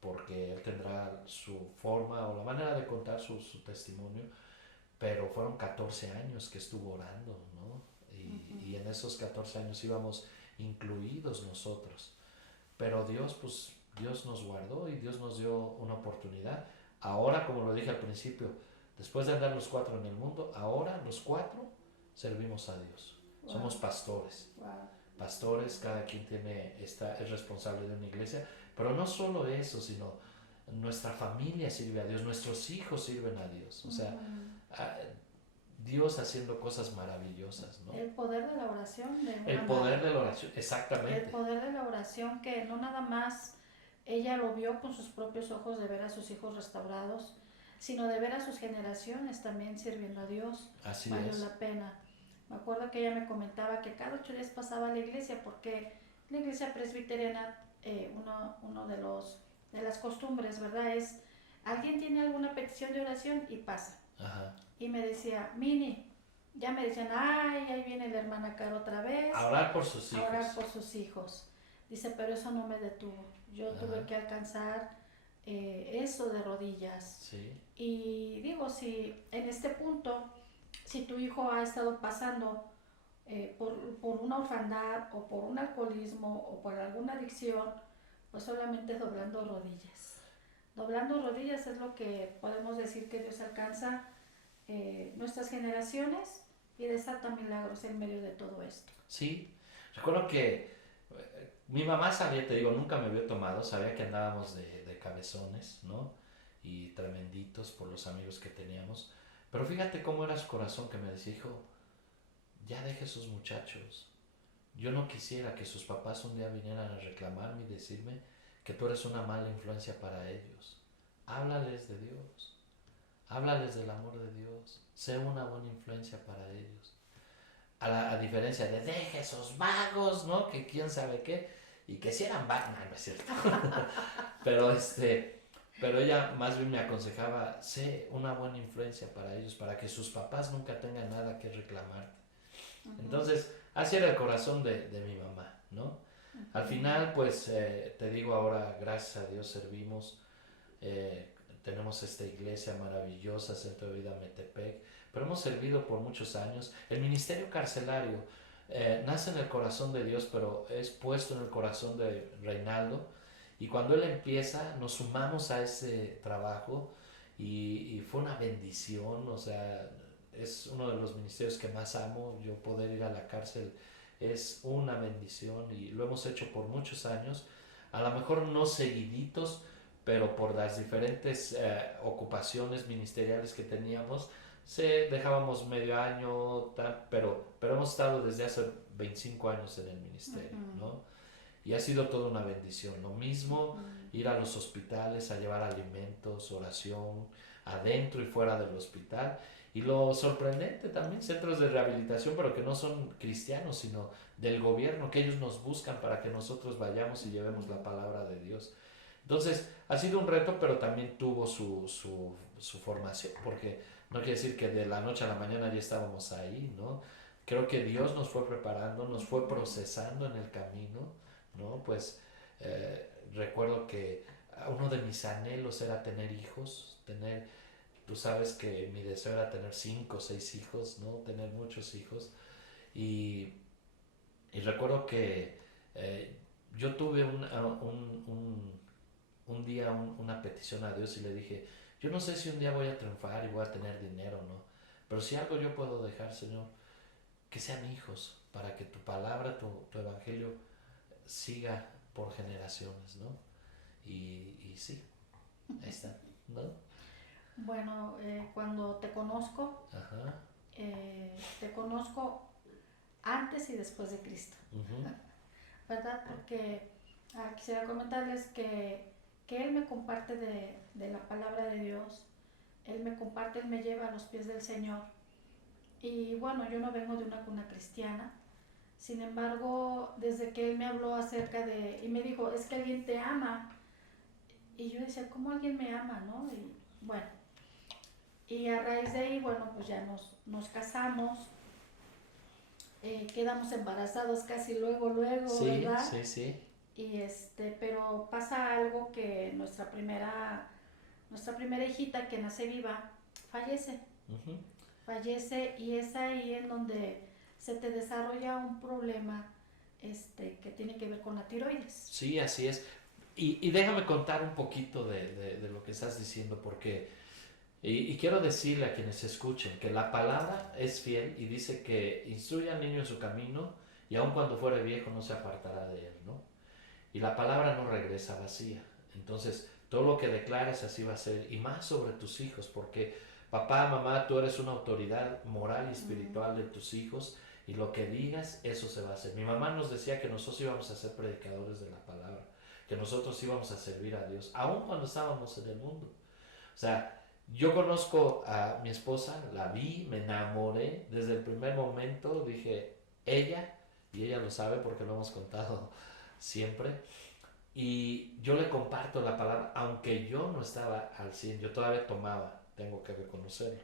porque él tendrá su forma o la manera de contar su testimonio, pero fueron 14 años que estuvo orando, ¿no? Y en esos 14 años íbamos incluidos nosotros, pero Dios nos guardó y Dios nos dio una oportunidad. Ahora, como lo dije al principio, después de andar los cuatro en el mundo, ahora los cuatro servimos a Dios. Wow. Somos pastores. Wow. Pastores, cada quien es responsable de una iglesia, pero no solo eso, sino nuestra familia sirve a Dios, nuestros hijos sirven a Dios, o sea, Dios haciendo cosas maravillosas, ¿no? El poder de la oración. El poder de la oración, exactamente. El poder de la oración, que no nada más ella lo vio con sus propios ojos de ver a sus hijos restaurados, sino de ver a sus generaciones también sirviendo a Dios. Así valió es. la pena. Me acuerdo que ella me comentaba que cada 8 días pasaba a la iglesia, porque la iglesia presbiteriana, uno de las costumbres, ¿verdad? Es, alguien tiene alguna petición de oración y pasa. Ajá. Y me decía, Mini, ya me decían, ay, ahí viene la hermana Caro otra vez. A orar por sus hijos. A orar por sus hijos. Dice, pero eso no me detuvo. Yo tuve que alcanzar eso de rodillas. Sí. Y digo, si en este punto, si tu hijo ha estado pasando por una orfandad o por un alcoholismo o por alguna adicción, pues solamente doblando rodillas. Doblando rodillas es lo que podemos decir que Dios alcanza nuestras generaciones y desata milagros en medio de todo esto. Sí, recuerdo que mi mamá sabía, te digo, nunca me había tomado, sabía que andábamos de cabezones, ¿no? Y tremenditos por los amigos que teníamos, pero fíjate cómo era su corazón, que me decía, hijo, ya deje sus muchachos. Yo no quisiera que sus papás un día vinieran a reclamarme y decirme que tú eres una mala influencia para ellos. Háblales de Dios, háblales del amor de Dios, sé una buena influencia para ellos. a diferencia de deje esos vagos, ¿no? Que quién sabe qué, y que si eran vagos, no, no es cierto. pero pero ella más bien me aconsejaba, sé una buena influencia para ellos, para que sus papás nunca tengan nada que reclamar. Entonces, así era el corazón de mi mamá, ¿no? Al final, pues, te digo ahora, gracias a Dios servimos, eh, tenemos esta iglesia maravillosa, Centro de Vida Metepec, pero hemos servido por muchos años. El ministerio carcelario nace en el corazón de Dios, pero es puesto en el corazón de Reinaldo, y cuando él empieza, nos sumamos a ese trabajo, y fue una bendición, o sea, es uno de los ministerios que más amo. Yo poder ir a la cárcel es una bendición, y lo hemos hecho por muchos años, a lo mejor no seguiditos, pero por las diferentes ocupaciones ministeriales que teníamos, dejábamos medio año, pero hemos estado desde hace 25 años en el ministerio, ¿no? Y ha sido toda una bendición. Lo mismo, ir a los hospitales a llevar alimentos, oración, adentro y fuera del hospital. Y lo sorprendente también, centros de rehabilitación, pero que no son cristianos, sino del gobierno, que ellos nos buscan para que nosotros vayamos y llevemos la palabra de Dios. Entonces, ha sido un reto, pero también tuvo su formación, porque no quiere decir que de la noche a la mañana ya estábamos ahí, ¿no? Creo que Dios nos fue preparando, nos fue procesando en el camino, ¿no? Pues recuerdo que uno de mis anhelos era tener hijos, tú sabes que mi deseo era tener 5 o 6 hijos, ¿no? Tener muchos hijos. Y, y recuerdo que yo tuve un día una petición a Dios, y le dije, yo no sé si un día voy a triunfar y voy a tener dinero, ¿no? Pero si algo yo puedo dejar, Señor, que sean hijos, para que tu palabra, tu evangelio siga por generaciones, ¿no? Y sí, ahí está, ¿no? Bueno, cuando Ajá. te conozco antes y después de Cristo, Uh-huh. ¿verdad? Porque quisiera comentarles que Él me comparte de la palabra de Dios, Él me comparte, Él me lleva a los pies del Señor. Y bueno, yo no vengo de una cuna cristiana, sin embargo, desde que Él me habló y me dijo, es que alguien te ama, y yo decía, ¿cómo alguien me ama, no? Y bueno, y a raíz de ahí, bueno, pues ya nos casamos, quedamos embarazados casi luego, Sí, ¿verdad? sí, sí. Y pero pasa algo que nuestra primera hijita que nace viva fallece, Uh-huh. fallece, y es ahí en donde se te desarrolla un problema que tiene que ver con la tiroides. Sí, así es. Y déjame contar un poquito de lo que estás diciendo, porque, y quiero decirle a quienes escuchen, que la palabra es fiel y dice que instruye al niño en su camino, y aun cuando fuere viejo no se apartará de él, ¿no? Y la palabra no regresa vacía. Entonces, todo lo que declares así va a ser, y más sobre tus hijos, porque papá, mamá, tú eres una autoridad moral y espiritual de tus hijos, y lo que digas, eso se va a hacer. Mi mamá nos decía que nosotros íbamos a ser predicadores de la palabra, que nosotros íbamos a servir a Dios, aun cuando estábamos en el mundo. O sea, yo conozco a mi esposa, la vi, me enamoré desde el primer momento, dije, ella, y ella lo sabe porque lo hemos contado siempre, y yo le comparto la palabra, aunque yo no estaba al 100, yo todavía tomaba, tengo que reconocerlo.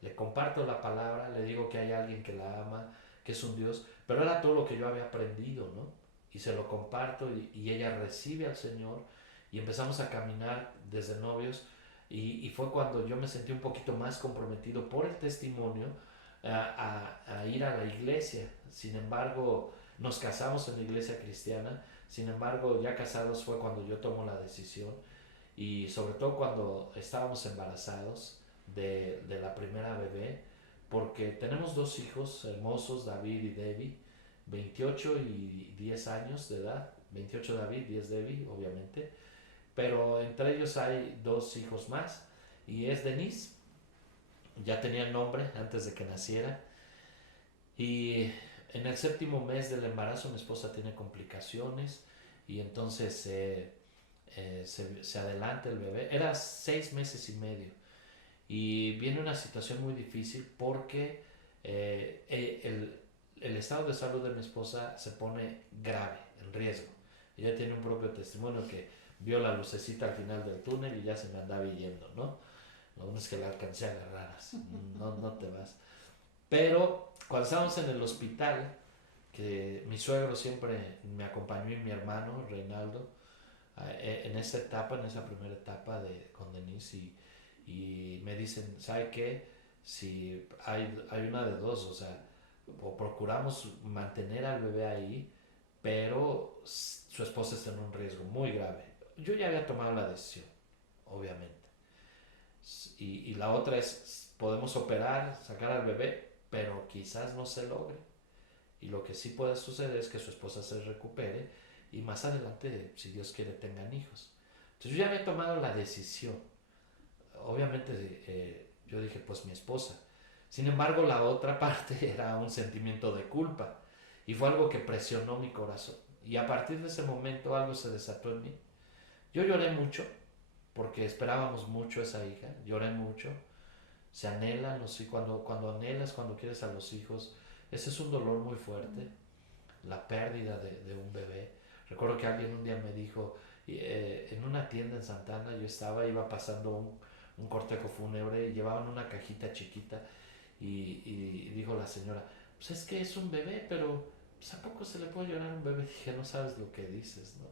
Le comparto la palabra, le digo que hay alguien que la ama, que es un Dios, pero era todo lo que yo había aprendido, ¿no? Y se lo comparto, y ella recibe al Señor, y empezamos a caminar desde novios, y fue cuando yo me sentí un poquito más comprometido por el testimonio a ir a la iglesia. Sin embargo, nos casamos en la iglesia cristiana. Sin embargo, ya casados fue cuando yo tomo la decisión, y sobre todo cuando estábamos embarazados de la primera bebé, porque tenemos 2 hijos hermosos, David y Debbie, 28 y 10 años de edad, 28 David, 10 Debbie, obviamente, pero entre ellos hay 2 hijos más, y es Denise, ya tenía el nombre antes de que naciera, y en el 7.º mes del embarazo mi esposa tiene complicaciones, y entonces se adelanta el bebé. Era 6 meses y medio, y viene una situación muy difícil porque el estado de salud de mi esposa se pone grave, en riesgo. Ella tiene un propio testimonio que vio la lucecita al final del túnel y ya se me andaba yendo, ¿no? Lo bueno es que la alcancé a agarrar, no te vas. Pero cuando estábamos en el hospital, que mi suegro siempre me acompañó y mi hermano, Reinaldo, en esa etapa, en esa primera etapa con Denise, y me dicen, ¿sabe qué? Si hay una de dos, o sea, o procuramos mantener al bebé ahí, pero su esposa está en un riesgo muy grave. Yo ya había tomado la decisión, obviamente. Y la otra es, podemos operar, sacar al bebé, pero quizás no se logre. Y lo que sí puede suceder es que su esposa se recupere y más adelante, si Dios quiere, tengan hijos. Entonces yo ya había tomado la decisión. Obviamente yo dije, pues mi esposa. Sin embargo, la otra parte era un sentimiento de culpa y fue algo que presionó mi corazón. Y a partir de ese momento algo se desató en mí. Yo lloré mucho porque esperábamos mucho a esa hija, lloré mucho. Se anhelan los hijos, cuando anhelas, cuando quieres a los hijos, ese es un dolor muy fuerte, la pérdida de un bebé. Recuerdo que alguien un día me dijo, en una tienda en Santana yo iba pasando un cortejo fúnebre y llevaban una cajita chiquita y dijo la señora, pues es que es un bebé, pero pues ¿a poco se le puede llorar a un bebé? Dije, no sabes lo que dices, ¿no?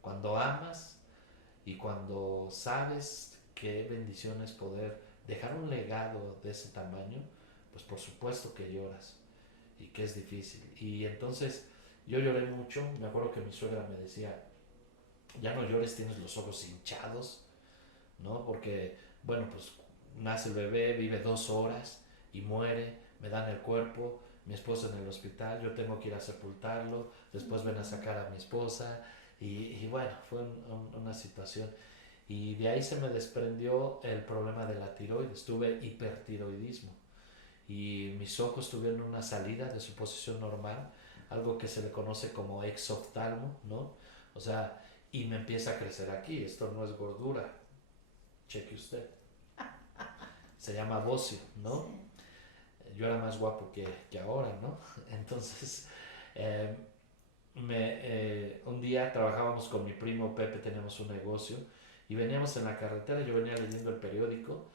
Cuando amas y cuando sabes qué bendición es poder dejar un legado de ese tamaño, pues por supuesto que lloras y que es difícil. Y entonces yo lloré mucho, me acuerdo que mi suegra me decía, ya no llores, tienes los ojos hinchados, ¿no? Porque, bueno, pues nace el bebé, vive 2 horas y muere, me dan el cuerpo, mi esposa en el hospital, yo tengo que ir a sepultarlo, después ven a sacar a mi esposa y bueno, fue una situación. Y de ahí se me desprendió el problema de la tiroides, tuve hipertiroidismo y mis ojos tuvieron una salida de su posición normal, algo que se le conoce como exoftalmo, ¿no? O sea, y me empieza a crecer aquí, esto no es gordura, cheque usted, se llama bocio, ¿no? Sí. Yo era más guapo que ahora, ¿no? Entonces, eh, un día trabajábamos con mi primo Pepe, teníamos un negocio y veníamos en la carretera, yo venía leyendo el periódico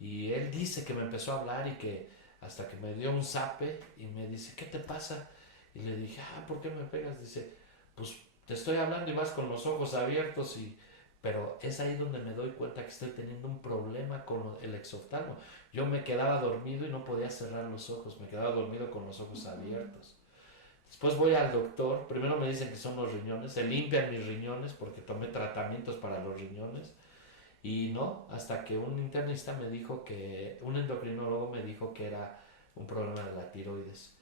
y él dice que me empezó a hablar y que hasta que me dio un zape y me dice, ¿qué te pasa? Y le dije, ¿por qué me pegas? Dice, pues te estoy hablando y vas con los ojos abiertos pero es ahí donde me doy cuenta que estoy teniendo un problema con el exoftalmo. Yo me quedaba dormido y no podía cerrar los ojos, me quedaba dormido con los ojos abiertos. Después voy al doctor, primero me dicen que son los riñones, se limpian mis riñones porque tomé tratamientos para los riñones y no, hasta que un internista me dijo un endocrinólogo me dijo que era un problema de la tiroides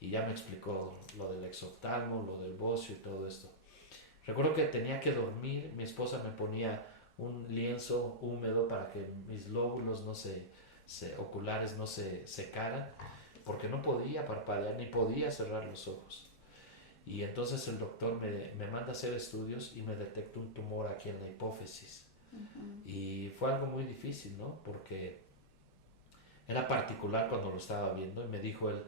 y ya me explicó lo del exoftalmo, lo del bocio y todo esto. Recuerdo que tenía que dormir, mi esposa me ponía un lienzo húmedo para que mis lóbulos oculares no se secaran porque no podía parpadear ni podía cerrar los ojos. Y entonces el doctor me manda a hacer estudios y me detecta un tumor aquí en la hipófisis. Y fue algo muy difícil, ¿no? Porque era particular cuando lo estaba viendo y me dijo él,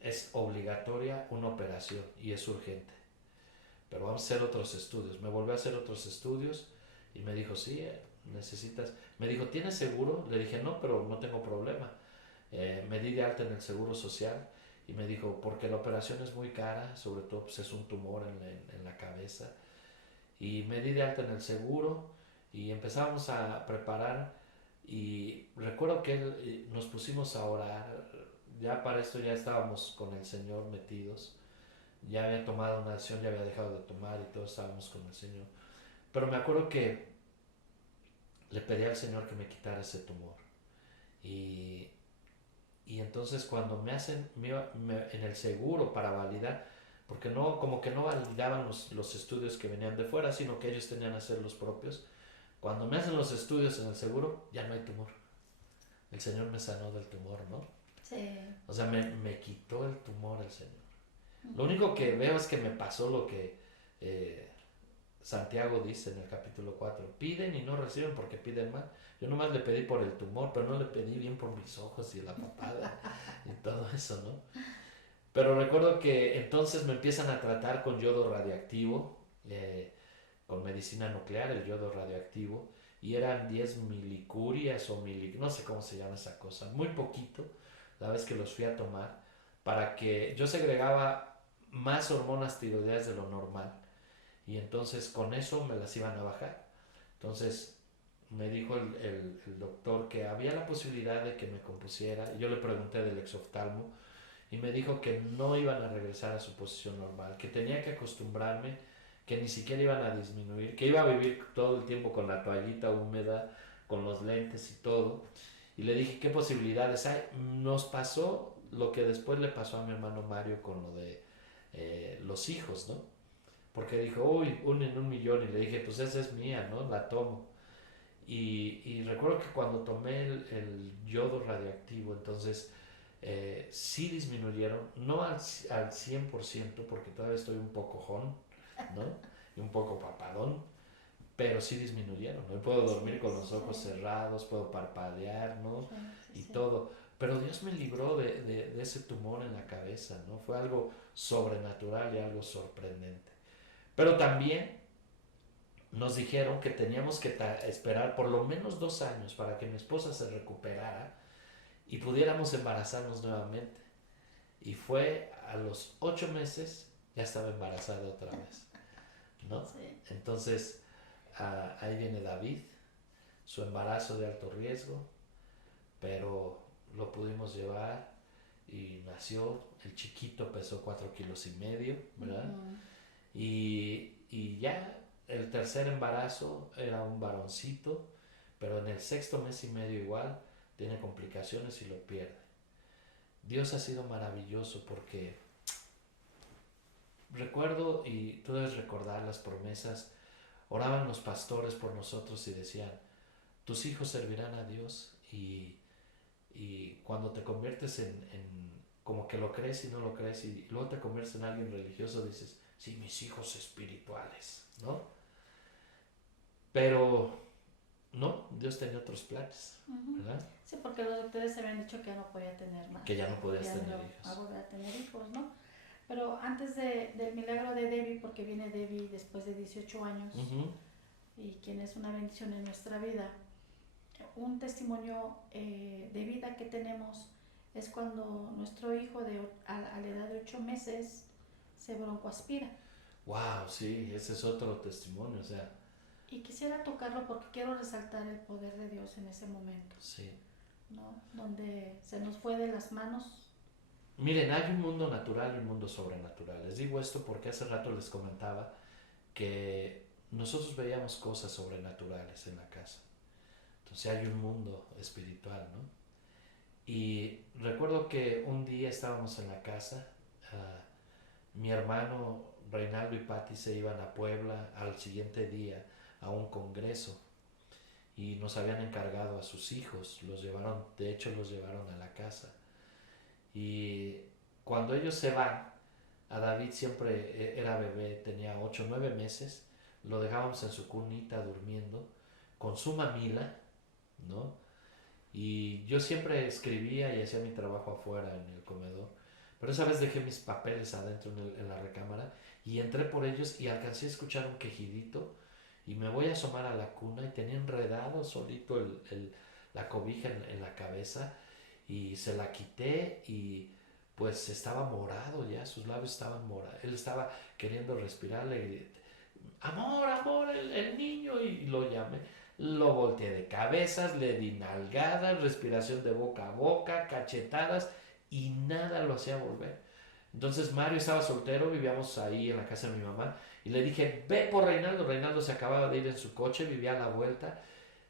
es obligatoria una operación y es urgente. Pero vamos a hacer otros estudios. Me volvió a hacer otros estudios y me dijo, sí, necesitas... Me dijo, ¿tienes seguro? Le dije, no, pero no tengo problema. Me di de alta en el seguro social y me dijo, porque la operación es muy cara, sobre todo pues es un tumor en la cabeza. Y me di de alta en el seguro y empezamos a preparar y recuerdo que nos pusimos a orar, ya para esto ya estábamos con el Señor metidos, ya había tomado una decisión, ya había dejado de tomar y todos estábamos con el Señor. Pero me acuerdo que le pedí al Señor que me quitara ese tumor. Y, y entonces cuando me hacen en el seguro para validar, porque no, como que no validaban los estudios que venían de fuera, sino que ellos tenían que hacer los propios. Cuando me hacen los estudios en el seguro, ya no hay tumor. El Señor me sanó del tumor, ¿no? Sí. O sea, me quitó el tumor el Señor. Lo único que veo es que me pasó lo que Santiago dice en el capítulo 4, piden y no reciben porque piden mal. Yo nomás le pedí por el tumor, pero no le pedí bien por mis ojos y la papada y todo eso, ¿no? Pero recuerdo que entonces me empiezan a tratar con yodo radiactivo, con medicina nuclear, el yodo radioactivo, y eran 10 milicurias o no sé cómo se llama esa cosa, muy poquito, la vez que los fui a tomar, para que yo segregaba más hormonas tiroideas de lo normal, y entonces con eso me las iban a bajar. Entonces me dijo el doctor que había la posibilidad de que me compusiera, y yo le pregunté del exoftalmo, y me dijo que no iban a regresar a su posición normal, que tenía que acostumbrarme, que ni siquiera iban a disminuir, que iba a vivir todo el tiempo con la toallita húmeda, con los lentes y todo. Y le dije, ¿qué posibilidades hay? Nos pasó lo que después le pasó a mi hermano Mario con lo de los hijos, ¿no? Porque dijo, uy, uno en un millón, y le dije, pues esa es mía, ¿no? La tomo. Y recuerdo que cuando tomé el yodo radioactivo, entonces sí disminuyeron, no al 100% porque todavía estoy un poco jón, ¿no? Y un poco papadón, pero sí disminuyeron, ¿no? Puedo dormir con los ojos cerrados, puedo parpadear, ¿no? Y todo. Pero Dios me libró de ese tumor en la cabeza, ¿no? Fue algo sobrenatural y algo sorprendente. Pero también nos dijeron que teníamos que esperar por lo menos 2 años para que mi esposa se recuperara y pudiéramos embarazarnos nuevamente. Y fue a los 8 meses, ya estaba embarazada otra vez, ¿no? Sí. Entonces, ahí viene David, su embarazo de alto riesgo, pero lo pudimos llevar y nació. El chiquito pesó 4,5 kilos, ¿verdad? Y ya el tercer embarazo era un varoncito, pero en el 6 mes y medio igual tiene complicaciones y lo pierde. Dios ha sido maravilloso porque recuerdo, y tú debes recordar las promesas, oraban los pastores por nosotros y decían, tus hijos servirán a Dios, y cuando te conviertes en como que lo crees y no lo crees y luego te conviertes en alguien religioso, dices, sí, mis hijos espirituales, ¿no? Pero no, Dios tenía otros planes, ¿verdad? Sí, porque los doctores se habían dicho que ya no podía tener más. Que ya no podías tener hijos. A volver a tener hijos, ¿no? Pero antes del milagro de Debbie, porque viene Debbie después de 18 años, y quien es una bendición en nuestra vida, un testimonio de vida que tenemos es cuando nuestro hijo a la edad de 8 meses se broncoaspira. Wow, sí, ese es otro testimonio, o sea. Y quisiera tocarlo porque quiero resaltar el poder de Dios en ese momento. Sí. ¿No? Donde se nos fue de las manos. Miren, hay un mundo natural y un mundo sobrenatural. Les digo esto porque hace rato les comentaba que nosotros veíamos cosas sobrenaturales en la casa. Entonces hay un mundo espiritual, ¿no? Y recuerdo que un día estábamos en la casa, mi hermano Reinaldo y Patti se iban a Puebla al siguiente día a un congreso y nos habían encargado a sus hijos, de hecho los llevaron a la casa. Y cuando ellos se van, a David siempre era bebé, tenía 8 o 9 meses, lo dejábamos en su cunita durmiendo con su mamila, ¿no? Y yo siempre escribía y hacía mi trabajo afuera en el comedor, pero esa vez dejé mis papeles adentro en la recámara y entré por ellos y alcancé a escuchar un quejidito y me voy a asomar a la cuna y tenía enredado solito la cobija en la cabeza y se la quité y pues estaba morado ya, sus labios estaban morados, él estaba queriendo respirar, le grité, amor, amor, el niño, y lo llamé, lo volteé de cabezas, le di nalgadas, respiración de boca a boca, cachetadas y nada lo hacía volver. Entonces Mario estaba soltero, vivíamos ahí en la casa de mi mamá y le dije, ve por Reinaldo. Reinaldo se acababa de ir en su coche, vivía a la vuelta.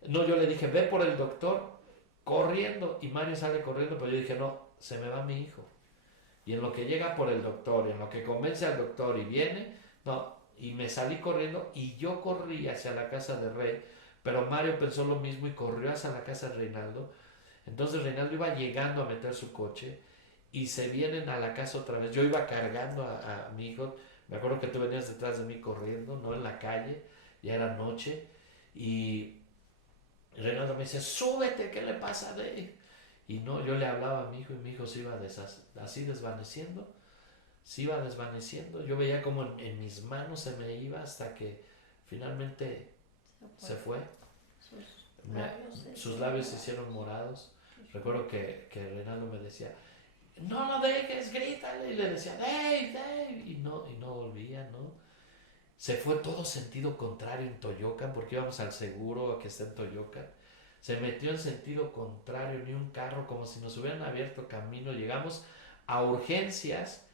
No, yo le dije, ve por el doctor, corriendo, y Mario sale corriendo, pero yo dije, no, se me va mi hijo. Y en lo que llega por el doctor, y en lo que convence al doctor y viene, no, y me salí corriendo y yo corrí hacia la casa de Rey, pero Mario pensó lo mismo y corrió hacia la casa de Reinaldo. Entonces Reinaldo iba llegando a meter su coche y se vienen a la casa otra vez. Yo iba cargando a mi hijo, Me acuerdo que tú venías detrás de mí corriendo, ¿no? En la calle, ya era noche, y Reinaldo me decía, súbete, ¿qué le pasa de él? Y no, yo le hablaba a mi hijo y mi hijo se iba así desvaneciendo, se iba desvaneciendo. Yo veía como en mis manos se me iba hasta que finalmente se fue. Sus labios se hicieron morados. Recuerdo que Reinaldo me decía, no lo dejes, grítale. Y le decía, Dave, Dave. Y no volvía, ¿no? Se fue todo sentido contrario en Toyocan, porque íbamos al seguro que está en Toyocan. Se metió en sentido contrario, ni un carro, como si nos hubieran abierto camino. Llegamos a urgencias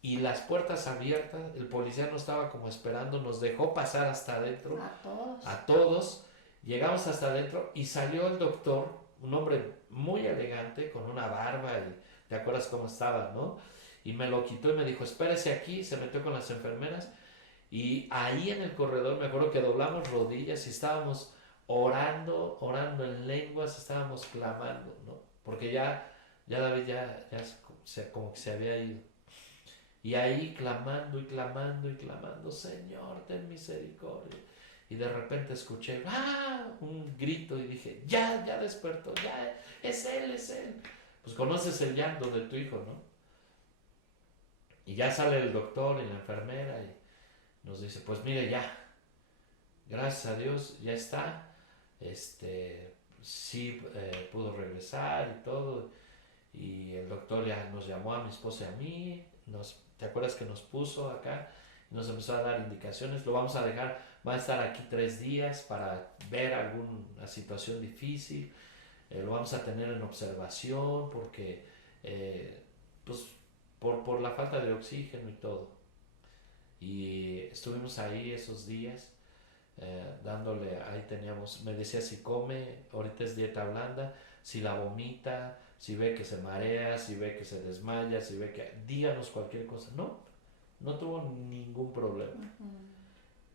y las puertas abiertas. El policía no estaba como esperando, nos dejó pasar hasta adentro. A todos. A todos. Llegamos hasta adentro y salió el doctor, un hombre muy elegante, con una barba y te acuerdas cómo estaba, ¿no? Y me lo quitó y me dijo, espérese aquí, se metió con las enfermeras y ahí en el corredor me acuerdo que doblamos rodillas y estábamos orando, orando en lenguas, estábamos clamando, ¿no? Porque ya David como que se había ido. Y ahí clamando y clamando y clamando, Señor, ten misericordia. Y de repente escuché un grito y dije, ya despertó, ya, es él, es él. Pues conoces el llanto de tu hijo, ¿no? Y ya sale el doctor y la enfermera y nos dice, pues mire ya, gracias a Dios ya está, sí pudo regresar y todo. Y el doctor ya nos llamó a mi esposa y a mí, ¿te acuerdas que nos puso acá? Nos empezó a dar indicaciones, lo vamos a dejar, va a estar aquí 3 días para ver alguna situación difícil, lo vamos a tener en observación porque, pues, por la falta de oxígeno y todo. Y estuvimos ahí esos días, dándole, ahí teníamos, me decía si come, ahorita es dieta blanda, si la vomita, si ve que se marea, si ve que se desmaya, si ve que, díganos cualquier cosa. No tuvo ningún problema.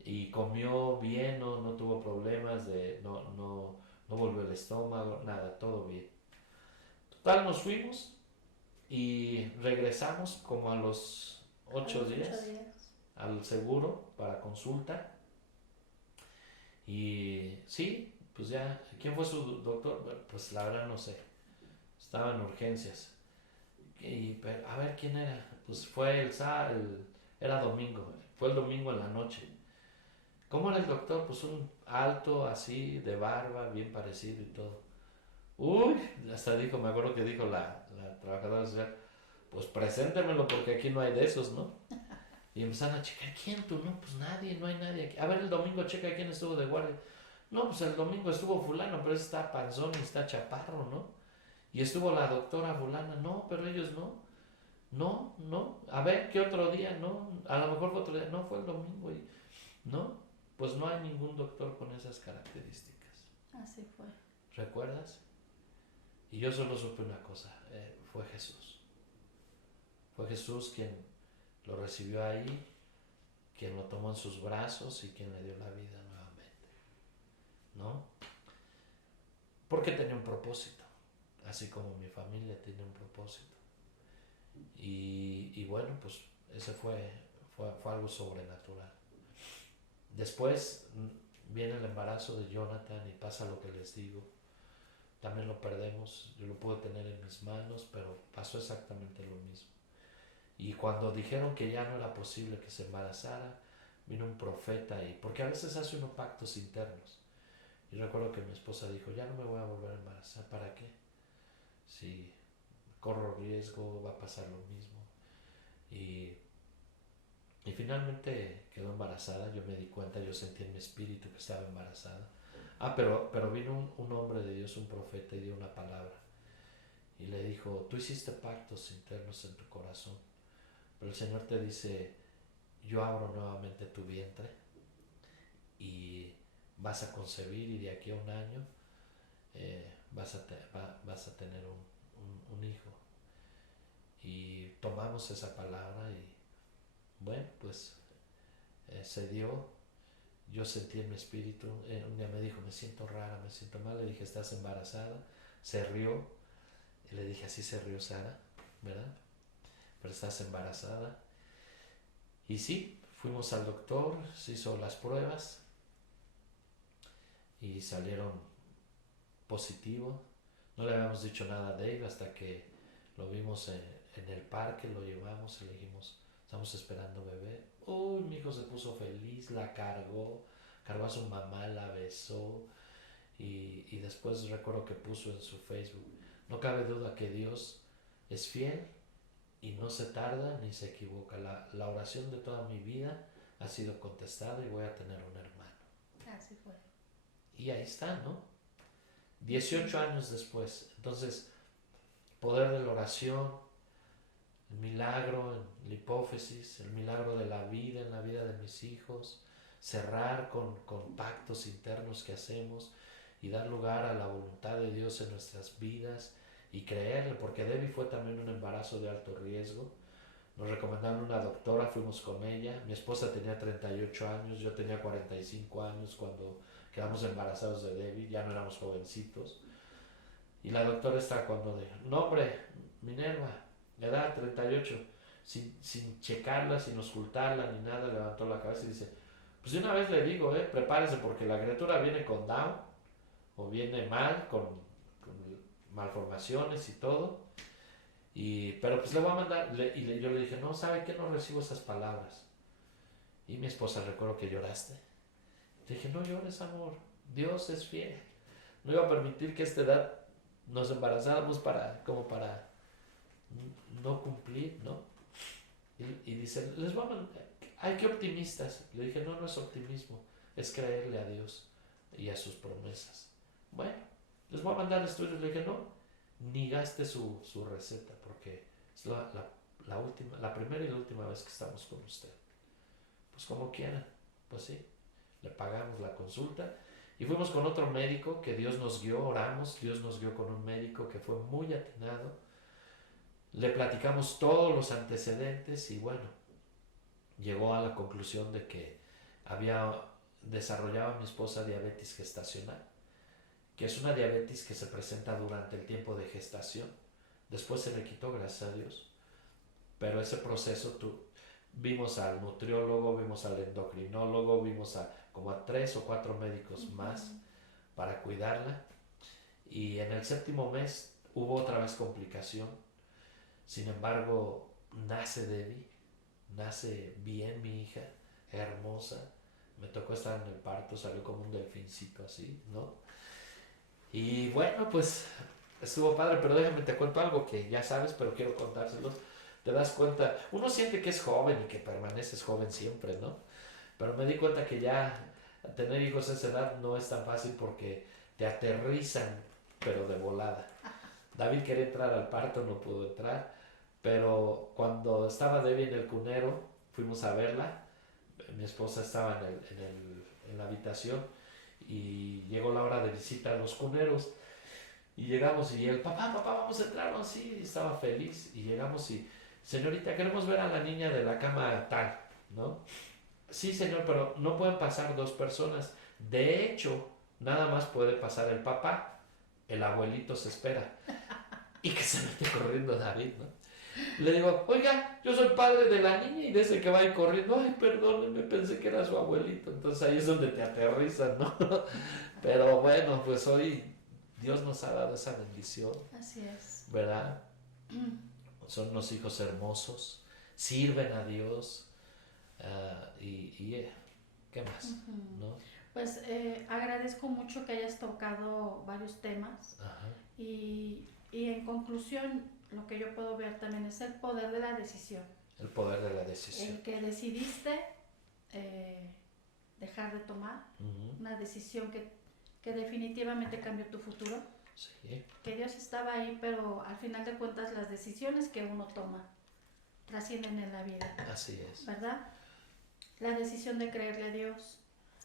Y comió bien, no tuvo problemas, no volvió el estómago, nada, todo bien. Total, nos fuimos y regresamos como a los 8 días al seguro para consulta. Y sí, pues ya, ¿quién fue su doctor? Bueno, pues la verdad no sé, estaba en urgencias. Pero, a ver, ¿quién era? Pues fue era domingo, fue el domingo en la noche. ¿Cómo era el doctor? Pues un alto así, de barba, bien parecido y todo. Uy, hasta dijo, me acuerdo que dijo la trabajadora social, pues preséntemelo porque aquí no hay de esos, ¿no? Y empezaron a checar, ¿quién tú? No, pues nadie, no hay nadie aquí. A ver, el domingo checa quién estuvo de guardia. No, pues el domingo estuvo fulano, pero ese está panzón y está chaparro, ¿no? Y estuvo la doctora fulana, no, pero ellos no. No. A ver, ¿qué otro día? No, a lo mejor fue otro día. No, fue el domingo y no. Pues no hay ningún doctor con esas características. Así fue. ¿Recuerdas? Y yo solo supe una cosa, fue Jesús. Fue Jesús quien lo recibió ahí, quien lo tomó en sus brazos y quien le dio la vida nuevamente, ¿no? Porque tenía un propósito, así como mi familia tiene un propósito. Y bueno, pues ese fue algo sobrenatural. Después viene el embarazo de Jonathan y pasa lo que les digo. También lo perdemos, yo lo pude tener en mis manos, pero pasó exactamente lo mismo. Y cuando dijeron que ya no era posible que se embarazara, vino un profeta y porque a veces hace unos pactos internos. Y recuerdo que mi esposa dijo, ya no me voy a volver a embarazar, ¿para qué? Si corro riesgo, va a pasar lo mismo. Y finalmente quedó embarazada, yo me di cuenta, yo sentí en mi espíritu que estaba embarazada. Pero vino un hombre de Dios, un profeta, y dio una palabra. Y le dijo, tú hiciste pactos internos en tu corazón, pero el Señor te dice, yo abro nuevamente tu vientre y vas a concebir y de aquí a un año vas a tener un hijo. Y tomamos esa palabra y bueno, pues se dio. Yo sentí en mi espíritu, un día me dijo, me siento rara, me siento mal, le dije, ¿estás embarazada? Se rió, y le dije, así se rió Sara, ¿verdad? Pero estás embarazada. Y sí, fuimos al doctor, se hizo las pruebas y salieron positivos. No le habíamos dicho nada a Dave hasta que lo vimos en el parque, lo llevamos y le dijimos, estamos esperando bebé. Uy, mi hijo se puso feliz, la cargó a su mamá, la besó y después recuerdo que puso en su Facebook, no cabe duda que Dios es fiel y no se tarda ni se equivoca. La oración de toda mi vida ha sido contestada y voy a tener un hermano. Así fue. Y ahí está, ¿no? 18 años después. Entonces, poder de la oración, el milagro en la hipófisis, el milagro de la vida en la vida de mis hijos, cerrar con pactos internos que hacemos y dar lugar a la voluntad de Dios en nuestras vidas y creerle, porque Debbie fue también un embarazo de alto riesgo. Nos recomendaron una doctora, fuimos con ella. Mi esposa tenía 38 años, yo tenía 45 años cuando quedamos embarazados de Debbie, ya no éramos jovencitos. Y la doctora está cuando dijo, nombre, Minerva, edad 38, sin checarla, sin ocultarla ni nada, levantó la cabeza y dice, pues de una vez le digo, prepárese porque la criatura viene con Down o viene mal, con malformaciones y todo. Pero pues le voy a mandar, yo le dije, no, ¿sabe qué? No recibo esas palabras. Y mi esposa, recuerdo que lloraste. Le dije, no llores, amor, Dios es fiel. No iba a permitir que a esta edad nos embarazáramos como para no cumplir, ¿no? Y dice, les voy a mandar, ay, qué optimistas. Le dije, no, no es optimismo, es creerle a Dios y a sus promesas. Bueno, les voy a mandar estudios. Le dije, no, ni gaste su receta porque es la primera y la última vez que estamos con usted. Pues como quieran, pues sí, le pagamos la consulta y fuimos con otro médico que Dios nos guió, oramos, Dios nos guió con un médico que fue muy atinado. Le platicamos todos los antecedentes y bueno, llegó a la conclusión de que desarrollaba mi esposa diabetes gestacional, que es una diabetes que se presenta durante el tiempo de gestación. Después se le quitó, gracias a Dios. Pero ese proceso vimos al nutriólogo, vimos al endocrinólogo, vimos como a 3 o 4 médicos más para cuidarla. Y en el 7º mes hubo otra vez complicación. Sin embargo, nace Debbie, nace bien mi hija, hermosa. Me tocó estar en el parto, salió como un delfincito así, ¿no? Y bueno, pues estuvo padre, pero déjame te cuento algo que ya sabes, pero quiero contárselos. Te das cuenta, uno siente que es joven y que permaneces joven siempre, ¿no? Pero me di cuenta que ya tener hijos a esa edad no es tan fácil porque te aterrizan, pero de volada. David quería entrar al parto, no pudo entrar, pero cuando estaba Debbie en el cunero, fuimos a verla. Mi esposa estaba en la habitación y llegó la hora de visita a los cuneros. Y llegamos y él, papá, vamos a entrar, ¿no? Sí, estaba feliz. Y llegamos y, señorita, queremos ver a la niña de la cama tal, ¿no? Sí, señor, pero no pueden pasar 2 personas. De hecho, nada más puede pasar el papá. El abuelito se espera. Y que se mete corriendo David, ¿no? Le digo, oiga, yo soy padre de la niña y de ese que va ahí corriendo, ay, perdónenme, pensé que era su abuelito. Entonces ahí es donde te aterrizan, ¿no? Pero bueno, pues hoy Dios nos ha dado esa bendición. Así es. ¿Verdad? Son unos hijos hermosos, sirven a Dios ¿qué más? ¿No? Pues agradezco mucho que hayas tocado varios temas. Ajá. Y en conclusión, lo que yo puedo ver también es el poder de la decisión. El poder de la decisión. El que decidiste dejar de tomar, una decisión que definitivamente cambió tu futuro. Sí. Que Dios estaba ahí, pero al final de cuentas las decisiones que uno toma trascienden en la vida. Así es. ¿Verdad? La decisión de creerle a Dios,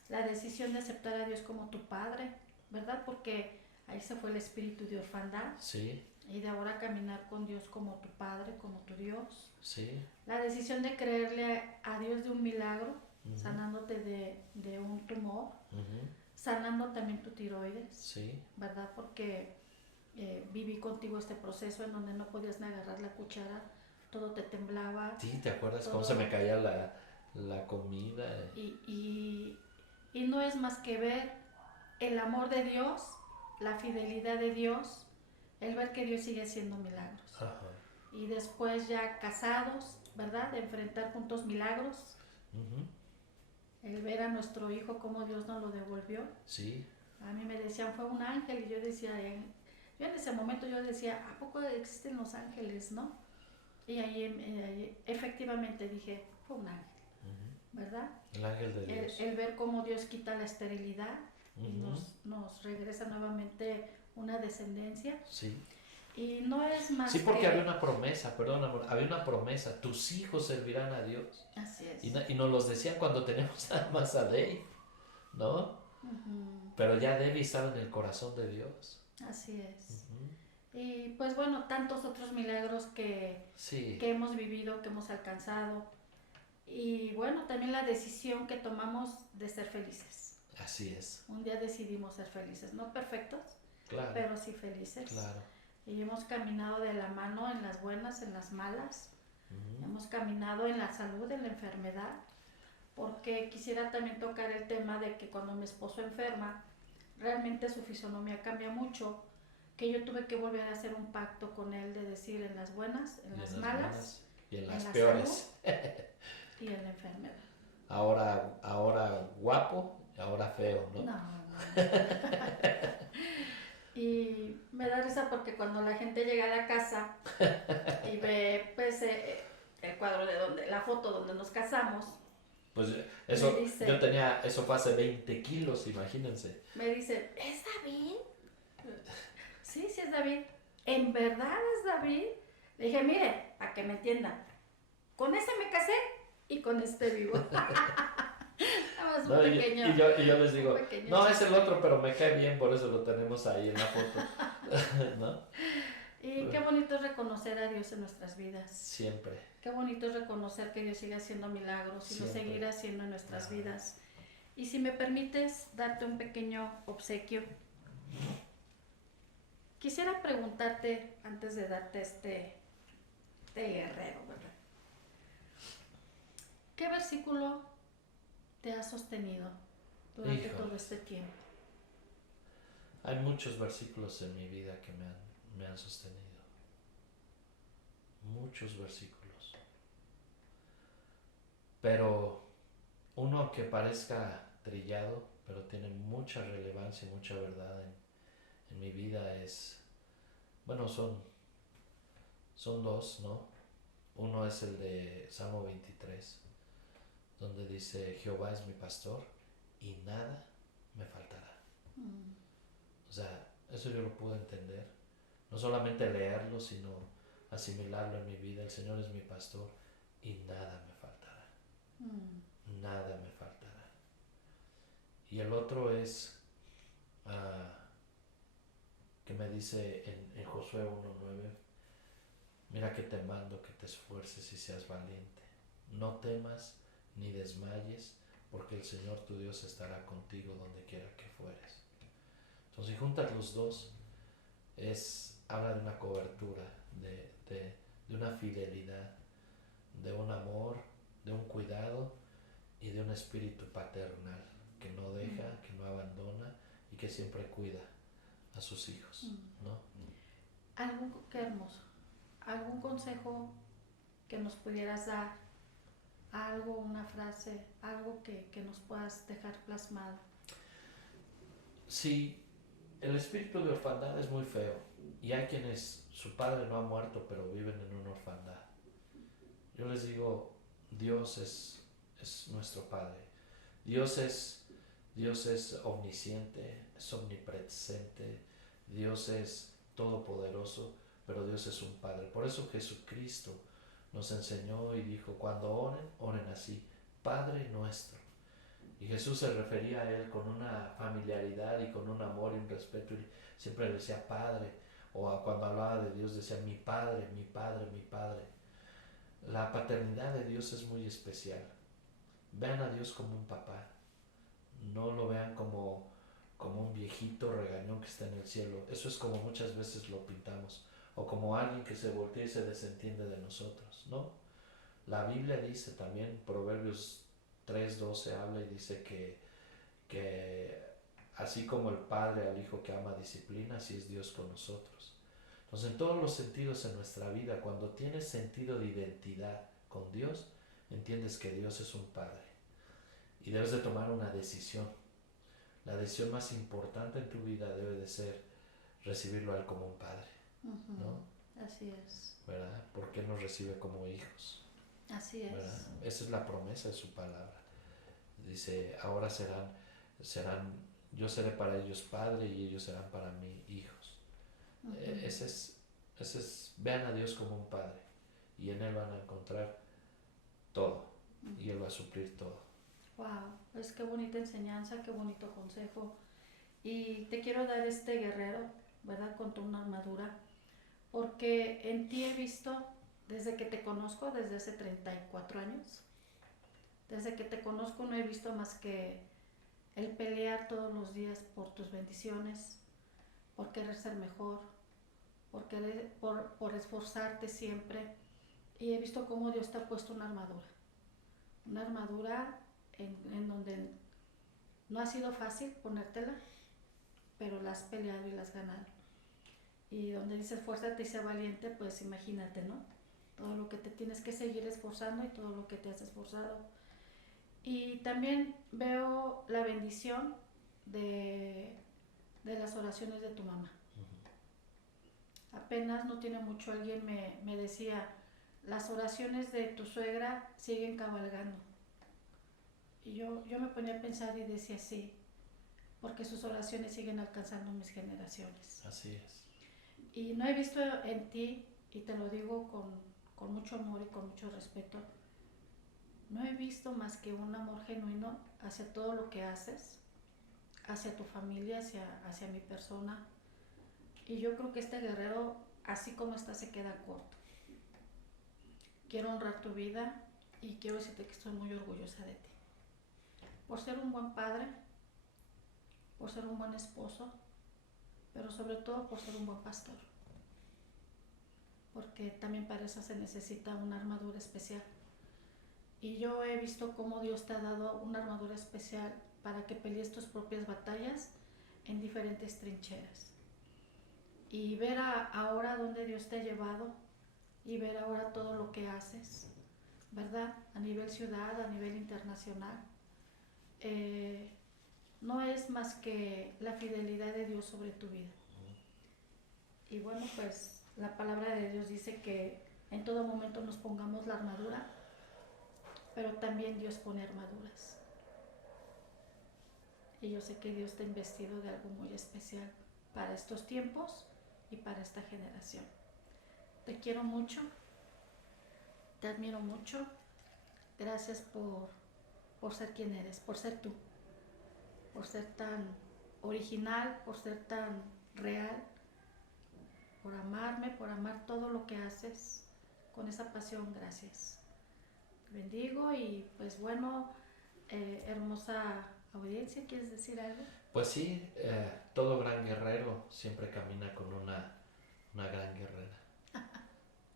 la decisión de aceptar a Dios como tu Padre, ¿verdad? Porque ahí se fue el espíritu de orfandad. Sí. Y de ahora caminar con Dios como tu Padre, como tu Dios. Sí. La decisión de creerle a Dios de un milagro, sanándote de un tumor, sanando también tu tiroides, sí. ¿verdad? Porque viví contigo este proceso en donde no podías ni agarrar la cuchara, todo te temblaba. Sí, ¿te acuerdas todo... cómo se me caía La comida. Y no es más que ver el amor de Dios, la fidelidad de Dios, el ver que Dios sigue haciendo milagros. Ajá. Y después ya casados, ¿verdad? De enfrentar juntos milagros. Ujú. El ver a nuestro hijo cómo Dios nos lo devolvió. Sí. A mí me decían, fue un ángel, y yo decía, yo en ese momento yo decía, ¿a poco existen los ángeles, no? Y ahí efectivamente dije, fue un ángel, ¿verdad? El ángel de Dios. El ver cómo Dios quita la esterilidad y nos regresa nuevamente una descendencia. Sí. Y no es más Sí, porque que... había una promesa, perdón, amor, había una promesa. Tus hijos servirán a Dios. Así es. Y nos los decían cuando teníamos nada más a Dave, ¿no? Pero ya Debbie estaba en el corazón de Dios. Así es. Y pues bueno, tantos otros milagros que hemos vivido, que hemos alcanzado. Y bueno, también la decisión que tomamos de ser felices. Así es. Un día decidimos ser felices, no perfectos, Claro. pero sí felices. Claro. Y hemos caminado de la mano en las buenas, en las malas. Hemos caminado en la salud, en la enfermedad. Porque quisiera también tocar el tema de que cuando mi esposo enferma, realmente su fisonomía cambia mucho, que yo tuve que volver a hacer un pacto con él de decir en las buenas, en las malas, y en las la peores. Y en la enfermedad. Ahora guapo, ahora feo, ¿no? No. Y me da risa porque cuando la gente llega a la casa y ve pues el cuadro la foto donde nos casamos, pues eso, dice, eso fue hace 20 kilos, imagínense. Me dice, ¿es David? Sí, sí es David. ¿En verdad es David? Le dije, mire, para que me entiendan, con ese me casé y con este vivo. No, y yo les digo, no, es el otro, pero me cae bien, por eso lo tenemos ahí en la foto. ¿No? Y qué bonito es reconocer a Dios en nuestras vidas. Siempre. Qué bonito es reconocer que Dios sigue haciendo milagros y lo seguirá haciendo en nuestras vidas. Y si me permites darte un pequeño obsequio, quisiera preguntarte, antes de darte este guerrero, ¿verdad? ¿Qué versículo te ha sostenido durante todo este tiempo? Hay muchos versículos en mi vida que me han sostenido. Muchos versículos. Pero uno que parezca trillado, pero tiene mucha relevancia y mucha verdad en mi vida es, bueno, son dos, ¿no? Uno es el de Salmo 23, donde dice, Jehová es mi pastor y nada me faltará. O sea, eso yo lo pude entender. No solamente leerlo, sino asimilarlo en mi vida. El Señor es mi pastor y nada me faltará. Nada me faltará. Y el otro es que me dice en Josué 1:9, mira que te mando que te esfuerces y seas valiente. No temas ni desmayes, porque el Señor tu Dios estará contigo donde quiera que fueres. Entonces, si juntas los dos, habla de una cobertura, de una fidelidad, de un amor, de un cuidado y de un espíritu paternal que no deja, que no abandona y que siempre cuida a sus hijos, ¿no? Qué hermoso. ¿Algún consejo que nos pudieras dar? Algo, una frase, algo que nos puedas dejar plasmado. Sí, el espíritu de orfandad es muy feo y hay quienes su padre no ha muerto pero viven en una orfandad. Yo les digo, Dios es nuestro Padre. Dios es omnisciente, es omnipresente, Dios es todopoderoso, pero Dios es un Padre. Por eso Jesucristo nos enseñó y dijo, cuando oren así, Padre nuestro. Y Jesús se refería a Él con una familiaridad y con un amor y un respeto, y siempre le decía Padre, o cuando hablaba de Dios decía mi Padre, mi Padre, mi Padre. La paternidad de Dios es muy especial. Vean a Dios como un papá, no lo vean como un viejito regañón que está en el cielo. Eso es como muchas veces lo pintamos, o como alguien que se voltea y se desentiende de nosotros, ¿no? La Biblia dice también, Proverbios 3:12 habla y dice que así como el padre al hijo que ama disciplina, así es Dios con nosotros. Entonces, en todos los sentidos en nuestra vida, cuando tienes sentido de identidad con Dios, entiendes que Dios es un padre y debes de tomar una decisión. La decisión más importante en tu vida debe de ser recibirlo a Él como un padre, ¿no? Así es. ¿Verdad? Porque Él nos recibe como hijos. Así es. ¿Verdad? Esa es la promesa de su palabra. Dice, ahora serán, yo seré para ellos padre y ellos serán para mí hijos. Ese es, vean a Dios como un padre y en Él van a encontrar todo y Él va a suplir todo. Wow, es qué bonita enseñanza, qué bonito consejo. Y te quiero dar este guerrero, ¿verdad? Con tu una armadura, porque en ti he visto, desde que te conozco, desde hace 34 años, desde que te conozco no he visto más que el pelear todos los días por tus bendiciones, por querer ser mejor, por esforzarte siempre. Y he visto cómo Dios te ha puesto una armadura en donde no ha sido fácil ponértela, pero la has peleado y la has ganado. Y donde dice esfuérzate y sé valiente, pues imagínate, ¿no? Todo lo que te tienes que seguir esforzando y todo lo que te has esforzado. Y también veo la bendición de las oraciones de tu mamá. Apenas no tiene mucho alguien me decía, las oraciones de tu suegra siguen cabalgando. Y yo me ponía a pensar y decía sí, porque sus oraciones siguen alcanzando mis generaciones. Así es. Y no he visto en ti, y te lo digo con mucho amor y con mucho respeto, no he visto más que un amor genuino hacia todo lo que haces, hacia tu familia, hacia mi persona. Y yo creo que este guerrero, así como está, se queda corto. Quiero honrar tu vida y quiero decirte que estoy muy orgullosa de ti. Por ser un buen padre, por ser un buen esposo, pero sobre todo por ser un buen pastor. Porque también para eso se necesita una armadura especial. Y yo he visto cómo Dios te ha dado una armadura especial para que pelees tus propias batallas en diferentes trincheras. Y ver ahora dónde Dios te ha llevado y ver ahora todo lo que haces, ¿verdad? A nivel ciudad, a nivel internacional. No es más que la fidelidad de Dios sobre tu vida. Y bueno, pues la palabra de Dios dice que en todo momento nos pongamos la armadura, pero también Dios pone armaduras. Y yo sé que Dios te ha investido de algo muy especial para estos tiempos y para esta generación. Te quiero mucho, te admiro mucho. Gracias por ser quien eres, por ser tú, por ser tan original, por ser tan real, por amarme, por amar todo lo que haces con esa pasión. Gracias. Te bendigo y pues bueno, hermosa audiencia, ¿quieres decir algo? Pues sí, todo gran guerrero siempre camina con una gran guerrera.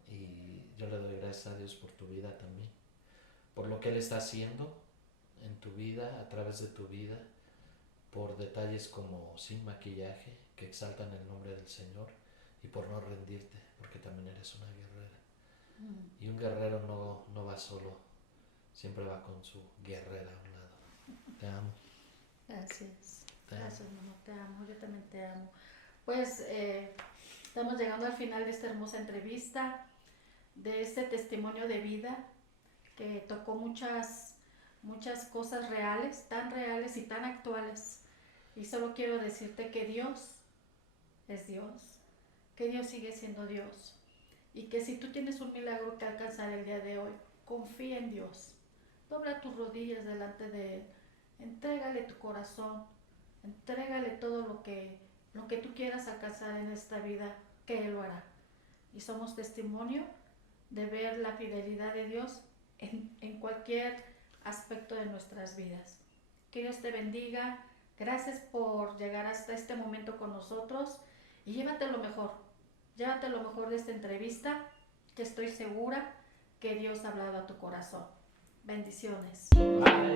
Y yo le doy gracias a Dios por tu vida también, por lo que Él está haciendo en tu vida, a través de tu vida, por detalles como sin maquillaje, que exaltan el nombre del Señor, y por no rendirte, porque también eres una guerrera. Y un guerrero no va solo, siempre va con su guerrera a un lado. Te amo. Gracias. Gracias, mamá, te amo, yo también te amo. Pues estamos llegando al final de esta hermosa entrevista, de este testimonio de vida que tocó muchas cosas reales y tan actuales. Y solo quiero decirte que Dios es Dios, que Dios sigue siendo Dios y que si tú tienes un milagro que alcanzar el día de hoy, confía en Dios. Dobla tus rodillas delante de Él, entrégale tu corazón, entrégale todo lo que tú quieras alcanzar en esta vida, que Él lo hará. Y somos testimonio de ver la fidelidad de Dios en cualquier aspecto de nuestras vidas. Que Dios te bendiga. Gracias por llegar hasta este momento con nosotros y llévate lo mejor de esta entrevista, que estoy segura que Dios ha hablado a tu corazón. Bendiciones. Bye.